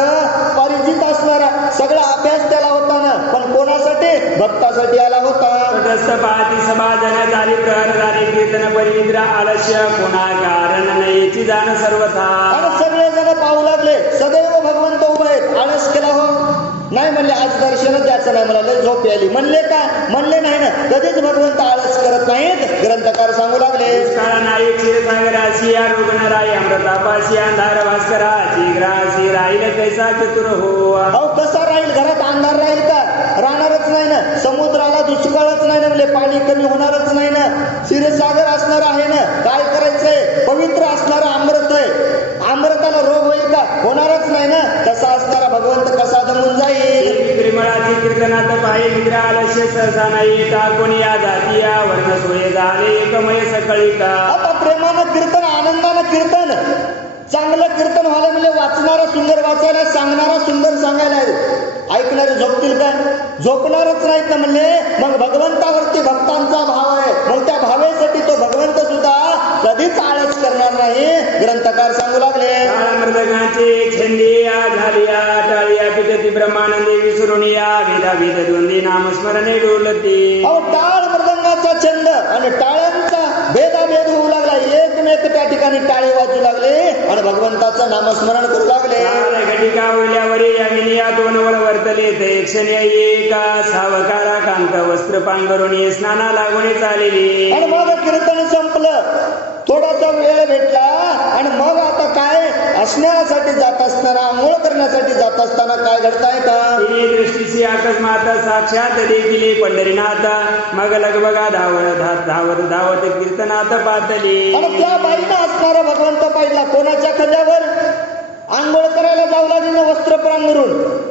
परिचित असणारा, सगळा अभ्यास त्याला होता ना, पण कोणासाठी? भक्तासाठी आला होता. तटस्थ पाहती समाधान झाली प्रहर झाले कीर्तन परिनिद्रा आलस्य कोणा कारण नयेची जाण सर्वथा. आणि सगळे जण पाहू लागले, सदैव भगवंत उभे आहेत. आळस केला हो नाही म्हणले, आज दर्शनच द्यायचं नाही, मला लय झोप यायली म्हणले का? म्हणले नाही ना, कधीच भगवंत आळस करत नाहीत. ग्रंथकार सांगू लागले. काळा नाही क्षीरसागरासिया रुग्णराय अमृतापाशी अंधार भास्कराची ग्रासी राहील कैसा चतुर हो. अहो कसा राहील? घरात अंधार राहील का? राहणारच नाही ना. समुद्राला दुष्काळच नाही ना, म्हणजे पाणी कमी होणारच नाही ना. क्षीरसागर असणार आहे ना, काय करायचंय? पवित्र असणारा अमृत आहे, अमृताला रोग होईल का? होणारच नाही ना. तसा असणारा भगवंत कसा दमून जाईल? प्रेमळाची कीर्तनात पायी मित्र आलस्य सहसा नाही कोणी या जातीया वर्ण सोय झाले एकमय सकळी का. आता प्रेमानं कीर्तन, आनंदानं कीर्तन, चांगलं कीर्तन व्हायला म्हणजे वाचणारा सुंदर वाचायला, सांगणारा सुंदर सांगायला, ऐकणारे झोपतील का? झोपणारच नाहीत ना म्हणले. मग भगवंतावरती भक्तांचा भाव आहे, मग त्या भावेसाठी तो भगवंत सुद्धा कधीच आळस करणार नाही. ग्रंथकार सांगू लागले. मृदगाचे छंदे आला वेद द्वंद्वी नामस्मरणे डोलते. अहो टाळ मृदंगाचा छंद आणि टाळ्यांचा भेदाभेद होऊ लागला. एकमेक त्या ठिकाणी टाळे वाजू लागले आणि भगवंताचं नामस्मरण करू लागले. घटिका उरल्यावर यामिनी आतवनवर वर्तले ते क्षणी एका सावकारा कांत वस्त्र पांघरून स्नाना लागून चालली. आणि मग कीर्तन संपलं. थोडासा वेळ भेटला आणि मग आता काय स्नानासाठी जात असताना आंघोळ करण्यासाठी जात असताना काय घडताय का तिने दृष्टीशी अकस्मात साक्षात देखील पंढरीनाथ मग लगबगा धावत धावत कीर्तनात पातली. आणि त्या बाईनं असणारा भगवंत पाहिला कोणाच्या खांद्यावर आंघोळ करायला जाऊ लागली ना वस्त्र पांघरून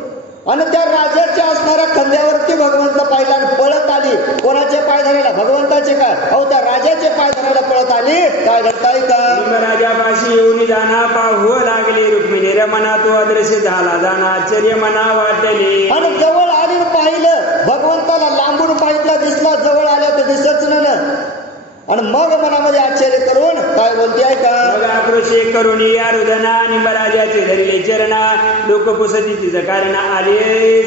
आणि त्या राजाच्या असणाऱ्या खांद्यावरती भगवंत पाहिला आणि पळत आली. कोणाचे पाय धरायला भगवंताचे काय अहो त्या राजाचे पाय धरायला पळत आली. काय घडताय का राजापाशी येऊन जाना पाहू लागले. रुक्मिणी रमना तो अदृश्य झाला जाना आश्चर्य मना वाटले. आणि जवळ आली पाहिलं भगवंताला लांबून पाहिलं दिसला जवळ आल्या तर दिसच ना आणि मग मनामध्ये आश्चर्य करून काय बोलते आहे का आक्रोश करून या रुदना निंबराजाचे धरले चरणा लोक पुसती तिचं कारण आले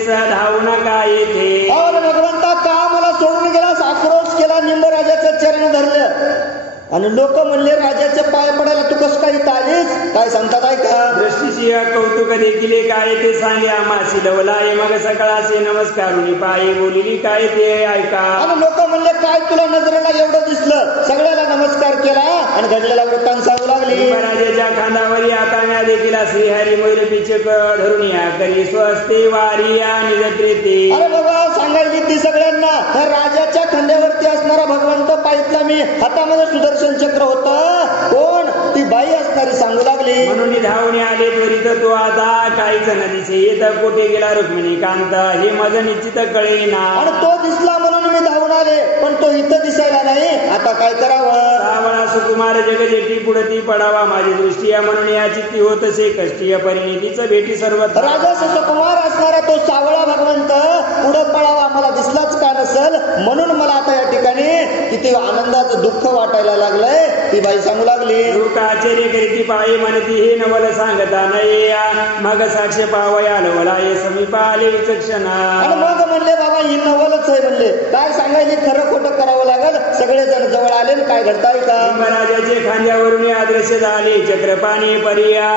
धावू नका येथे. भगवंता का मला सोडून गेलास आक्रोश केला. निंबराजाचं चरण धरलं आणि लोक म्हणले राजाचे पाय पडायला तू कसं काही आलीस. काय सांगतात ऐका दृष्टीशी कौतुक देखील काय ते सांगे आमाशी लवलाय मग सकाळाचे नमस्कारुनी पायी बोलिली काय ते ऐका. आणि लोक म्हणले काय तुला नजरेला एवढं दिसलं. सगळ्याला नमस्कार केला आणि घडलेला वृत्तांत सांगू लागली. राजाच्या खांदावरी आकाम्या देखील श्रीहरी मोर पिचक धरून या करी स्वस्ते वारी या निजत्रेते. अरे बाबा सांगायची ती सगळ्यांना त्या राजाच्या खांद्यावरती असणारा भगवंत पाहितला मी हातामध्ये सुदर्शन चक्र होत. कोण ती बाई असणारी सांगू लागली. म्हणून धावणे आले त्वरित तो आता काहीच न दिसे येत कोठे गेला रुक्मिणी कांत हे माझं निश्चित कळेना. आणि तो दिसला म्हणून मी धावून आले पण तो इथं दिसायला नाही. आता काय करावं. सावळा सुकुमार जगजेटी पुढती पडावा माझी दृष्टी या म्हणून या चित्ती होत असे कष्टीय परिणितीच भेटी सर्व. राजा सुकुमार असणारा तो सावळा भगवंत पुढं पडावा मला दिसलाच का नसल म्हणून मला आता या ठिकाणी किती आनंदाचं दुःख वाटायला लागलंय. ती बाई सांगू लागली. लोक आश्चर्य करीती पायी म्हणती हे नवल सांगता नाही मग साक्ष पावया लवला हे समीप आले विचक्षणा. आणि मग म्हणले बाबा ही नवलच आहे म्हणले काय सांगायचे खरं खोटं करावं लागल. सगळेजण जवळ आले काय घडताय का राजाचे खांद्यावरून अदृश्य झाले चक्रपाणी परिया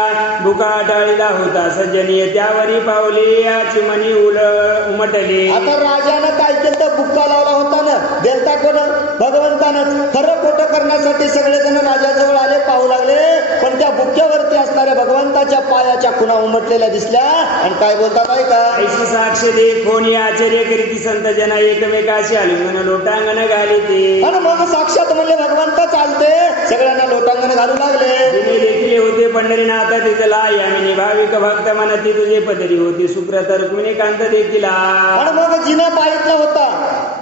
भुका टाळीला होता सज्जनीय त्यावरी पावले याची मनी उमटले. आता राजानं काय केलं बुक्का लावला होता ना देवता कोण भगवंतानंच. खरं खोटं करण्यासाठी सगळेजण राजाजवळ आले पाहू लागले पण त्या बुक्क्यावरती असणाऱ्या भगवंताच्या पायाच्या खुणा उमटलेल्या दिसल्या. आणि काय बोलतात ऐका ऐशी साक्ष दे कोणी आश्चर्य करीती संत जना एकमेकाशी आलिंगन लोटांगण घाली ते. आणि मग साक्षात म्हणले भगवंत चालते सगळ्यांना लोटांगण घालू लागले. देखील होते पंढरीनाथ तिथला यामिनी भाविक भक्त म्हणती तुझे पदरी होती सुक्रत रुक्मिणी कांत देखील. आणि मग जिना पाहितला होता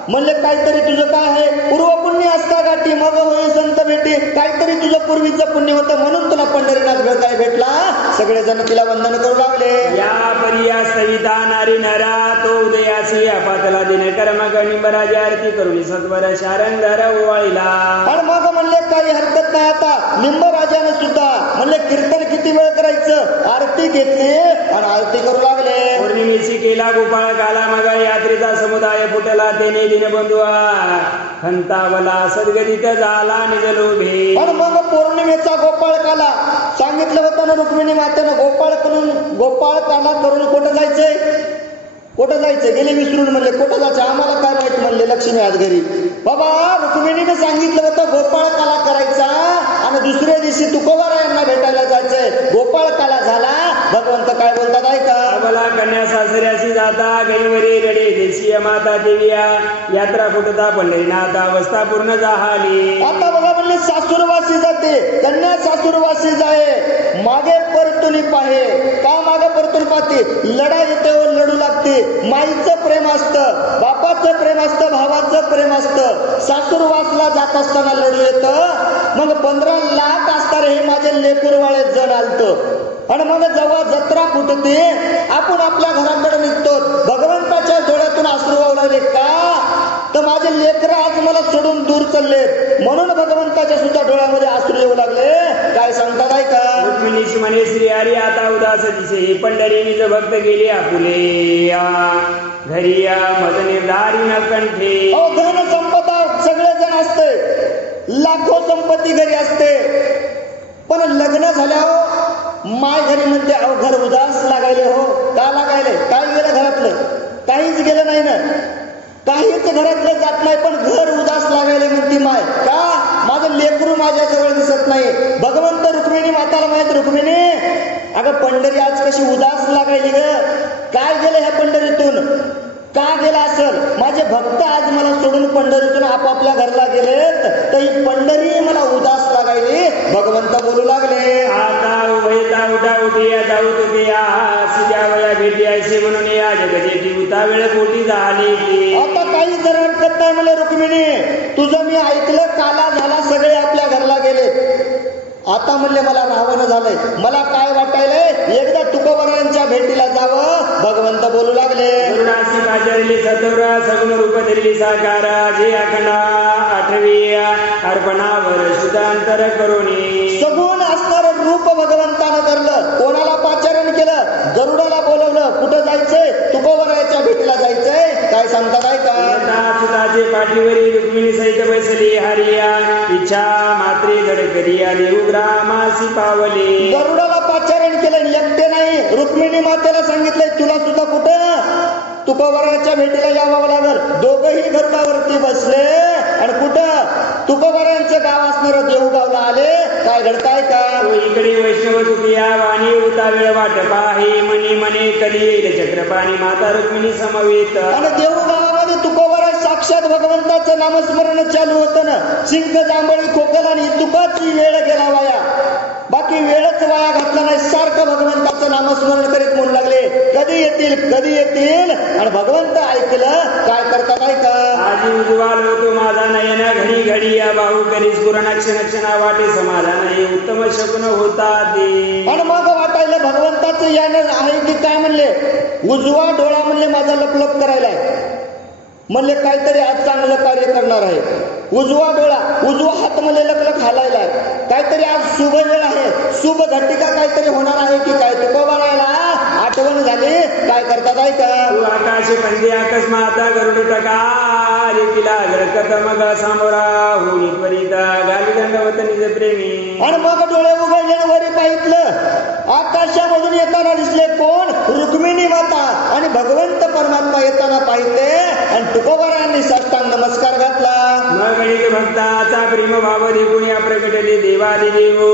म्हणले काहीतरी तुझं काय आहे पूर्व पुण्य असता गाठी मग होय संत भेटी. काहीतरी तुझं पूर्वीचं पुण्य होतं म्हणून तुला पंढरीनाथ काय भेटला. सगळेजण तिला वंदन करू लागले. या परिया सविता नारी नरा तो उदयासी अपातला दिन कर्म निंबराजी आरती करून सत्वर शारंगार ओवाळीला. आणि मग म्हणले काही हरकत नाही आता लिंबराजाने सुद्धा म्हणले कीर्तन किती वेळ करायचं आरती घेतली आणि आरती करू लागले. पौर्णिमेशी केला गोपाळ काला मग यात्रेचा समुदाय फुटला तेने दिनबंधुआ खंतावला सद्गदित झाला निज लोभे. आणि मग पौर्णिमेचा गोपाळ काला सांगितलं होतं ना रुक्मिणी मातेनं गोपाळ काला करून कुठं जायचंय कुठं जायचं गेले विसरून म्हणले कुठं जायचं आम्हाला काय माहित म्हणले लक्ष्मी आज घरी. बाबा रुक्मिणीने सांगितलं होतं गोपाळ काला करायचा आणि दुसऱ्या दिवशी तुकोबारायांना भेटायला जायचंय. गोपाळ काला झाला. भगवंत काय बोलतात ऐका मला कन्या सासऱ्याशी जाता गैवरी रडे देशीय माता देविया यात्रा फुटता पंढरीनाथ अवस्था पूर्ण झाली. आता बघा म्हणले सासूरवासी जाते कन्या सासूरवासी जाये मागे परतून पाहे का मागे परतून पाहते लढा येते व लढू लागते. माईचं प्रेम असतं बापाचं प्रेम असतं भावाचं प्रेम असतं. सासूरवासला जात असताना लढू येतं. मग 15 लाख असणारे हे माझे लेकरवाळे जण आलतं. आणि मग जेव्हा जत्रा फुटते आपण आपल्या घराकडे निघतो भगवंताच्या डोळ्यातून अश्रू वाहू लागले का तर माझे लेकर आज मला सोडून दूर चालले म्हणून भगवंताच्या सुद्धा डोळ्यामध्ये अश्रू येऊ लागले. काय सांगतात ऐका रुक्मिणीशी म्हणे श्री हरी आता उदास दिसे पंढरी निज भक्त गेले आपुले. घरी या मद निर्धारी न कंठे. अहो धन संपदा सगळेजण असते, लाखो संपत्ती घरी असते, पण लग्न झाल्यावर माय घरी म्हणते अहो घर उदास लागायले. हो का लागायले? काय गेलं घरातलं? काहीच गेलं नाही ना, काहीच घरातलं जात नाही, पण घर उदास लागायले म्हणते माय. का? माझं लेकरू माझ्या जवळ दिसत नाही. भगवंत रुक्मिणी माताला माहित, रुक्मिणी अगं पंढरी आज कशी उदास लागायली ग, काय गेलं ह्या पंढरीतून? का गेला असेल? माझे भक्त आज मला सोडून पंढरीतून आपापल्या घरला गेलेत, तर ही पंढरी मला उदास लागायली. भगवंत बोलू लागले, आता उभयता उठा उठी या जाऊ तुके या सिजा वया भेटी ऐसे म्हणून या जगजेची उता वेळ पोटी झाली की. आता काही जर हरकत नाही म्हणले रुक्मिणी, तुझं मी ऐकलं, काला झाला सगळे आपल्या घरला गेले. आता म्हणले मला राहावं झालंय, मला काय वाटायलंय एकदा तुकोबरायांच्या भेटीला जावं. भगवंत बोलू लागले, करुणासी पाचारली सतोरा सगुण रूप धरली साकार जे अखंडा आठवी अर्पणावर शुद्धांतर करुणी. सगुण असणारं रूप भगवंतानं धरलं. कोणाला पाचारण केलं? गरुडाला बोलवलं. कुठं जायचंय? तुकोबरायाच्या भेटीला जायचंय. काय सांगता काय का? सुताचे पाठीवरी रुक्मिणी सहित बैसली हरिया इच्छा मात्रे जड करिया देऊ ग्रामासी पावले. गरुडाला पाचारण केलं, एकटे नाही, रुक्मिणी मातेला सांगितलंय तुला सुद्धा कुठं तुकोबरायाच्या भेटीला यावं लागल. दोघही घरकावरती बसले आणि कुठं तुकोबरायांचं गाव असणारं देऊगावला आले. काय घडताय का? इकडे वैष्णव तुकिया वाणी उता वेळ वाट पाहे मनी मने कधी येईल चक्रपाणी माता रुक्मिणी समवेत. आणि देऊगावामध्ये तुकोबरा साक्षात भगवंताचं नामस्मरण चालू होतं ना. सिंह जांभळी खोकल आणि तुकाची वेळ गेला वाया, बाकी वेळच वाया घातला नाही. सारखं भगवंताचं नामस्मरण करीत म्हणू लागले कधी येतील कधी येतील. आणि भगवंत ऐकलं. काय करतात ऐका, आजी उज्वाल होतो माझा नयन घडी घडी या भाऊ करी स्फुरण क्षण क्षणा वाटे समाधान हे उत्तम शकुन होता दे. आणि मग वाटायला भगवंताचं यानं आहे की काय म्हणले, उजवा डोळा म्हणले माझा लपलप करायलाय, म्हणले काहीतरी आज चांगलं कार्य करणार आहे. उजवा डोळा, उजवा हात म्हणले लकलक हालायलाय, काहीतरी आज शुभ वेळ आहे, शुभ घटिका काहीतरी होणार आहे की काय. तुकोबरायला आठवण झाली. काय करतात ऐका, आकाश पंजे अकस्मात गरुड टकार तिला गडकत मग सामोरा होई त्वरित गाली दंडवत निज प्रेमी. आणि मग डोळे उघडले वरी पाहितलं, आकाशामधून येताना दिसले कोण? रुक्मिणी माता आणि भगवंत परमात्मा येताना पाहिते. आणि तुकोबरायांनी साष्टांग नमस्कार घातला. मग गणित भक्ताचा प्रेम भाव देखून या प्रकटले देवादी देवो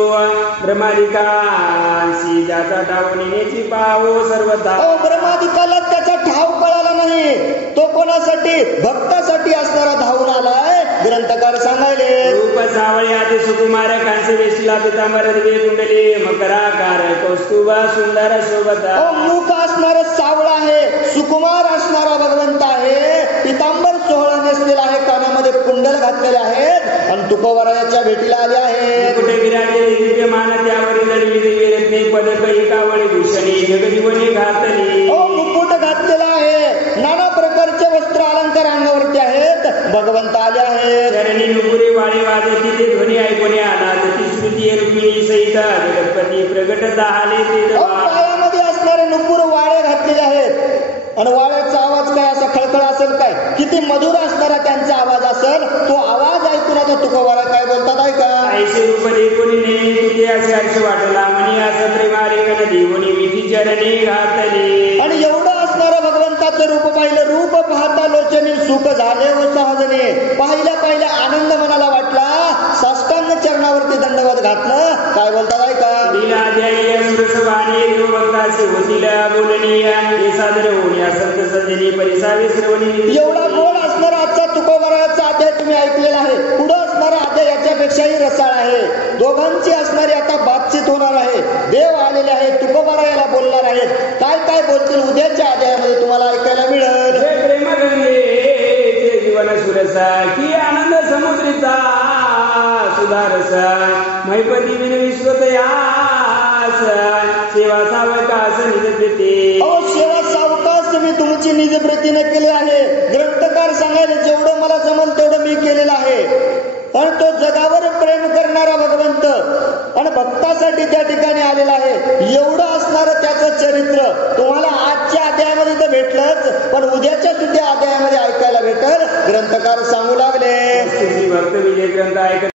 ब्रह्मादिकांशी ज्याचा ठाव नेण्याची पाहो सर्वथा. ब्रह्मादिकाला त्याचा ठाव कळाला नाही. तो कोणासाठी? भक्तासाठी असणारा धावून आलाय. ग्रंथकार सांगायले, रूप सावळे आते सुकुमार कांसे वेशला पितांबर दिवे कुंडले मकराकार कौस्तुभ सुंदर शोभता. मुख असणारा सावळा आहे, सुकुमार असणारा भगवंत आहे, पितांबर सोहळा नेसलेला आहे, कानामध्ये कुंडल घातलेले आहेत आणि तुकोबरायाच्या भेटीला आले आहेत. कुठे विराजे दिव्यमान त्यावर जडली दिव्य रत्ने पदक एकावळी भूषणी जगजीवनी घातली. मुकुट घातलेला आहे, नाना प्रकारचे वस्त्र अलंकार अंगावरती आहेत. भगवंत आले आहेत. चरणी नुपुरे वाळे वाजती ते ध्वनी ऐकून आला ती स्मृती रुक्मिणी सहित जगतपती प्रगट झाले ते. पायामध्ये असणारे नुपुर वाळे घातलेले आहेत आणि वाळ्याचा आवाज काय असा खळखळ असेल, काय किती मधुर असणारा त्यांचा आवाज असेल. तो आवाज ऐकून आता तुकोबरा काय बोलतात ऐका, ऐसे रूप देखून तुझे असे हर्ष वाटला म्हणे असं प्रेमाले गण देवनी विधी चरणी घातली. आणि एवढं असणारं भगवंताचं रूप पाहिलं. रूप पाहता लोचनी सुख झाले व सहजने. पाहिल्या पाहिल्या आनंद मनाला वाटला. साष्टांग चरणावरती दंडवत घातलं. काय बोलतात ऐका, एवढा गोड असणारा आजचा तुकोबराचा अध्याय तुम्ही ऐकलेला आहे. पुढे असणारा अध्याय याच्यापेक्षाही रसाळ आहे. दोघांची असणारी आता बातचीत होणार आहे. देव आलेले आहेत, तुकोबरायाला बोलणार आहेत. काय काय बोलतील उद्याच्या अध्यायामध्ये तुम्हाला ऐकायला मिळेल. प्रेमगंगे जीवन सुरसा की आनंद समुद्रीचा सुधारसा मैपती विन विश्वत यास सेवा सावकास निज प्रीती. सेवा सावकास मी तुमची निज प्रीतीने केली आहे. ग्रंथकार सांगायला जेवढं मला जमल तेवढं मी केलेलं आहे. पण तो जगावर प्रेम करणारा भगवंत आणि भक्तासाठी त्या ठिकाणी आलेला आहे. एवढं असणारं त्याचं चरित्र तुम्हाला आजच्या अध्यायामध्ये तर भेटलं. भेटणारच, पण उद्याच्या तृतीय अध्यायामध्ये ऐकायला भेटल ग्रंथकार सांगू लागले. भक्त विजय ग्रंथ ऐकत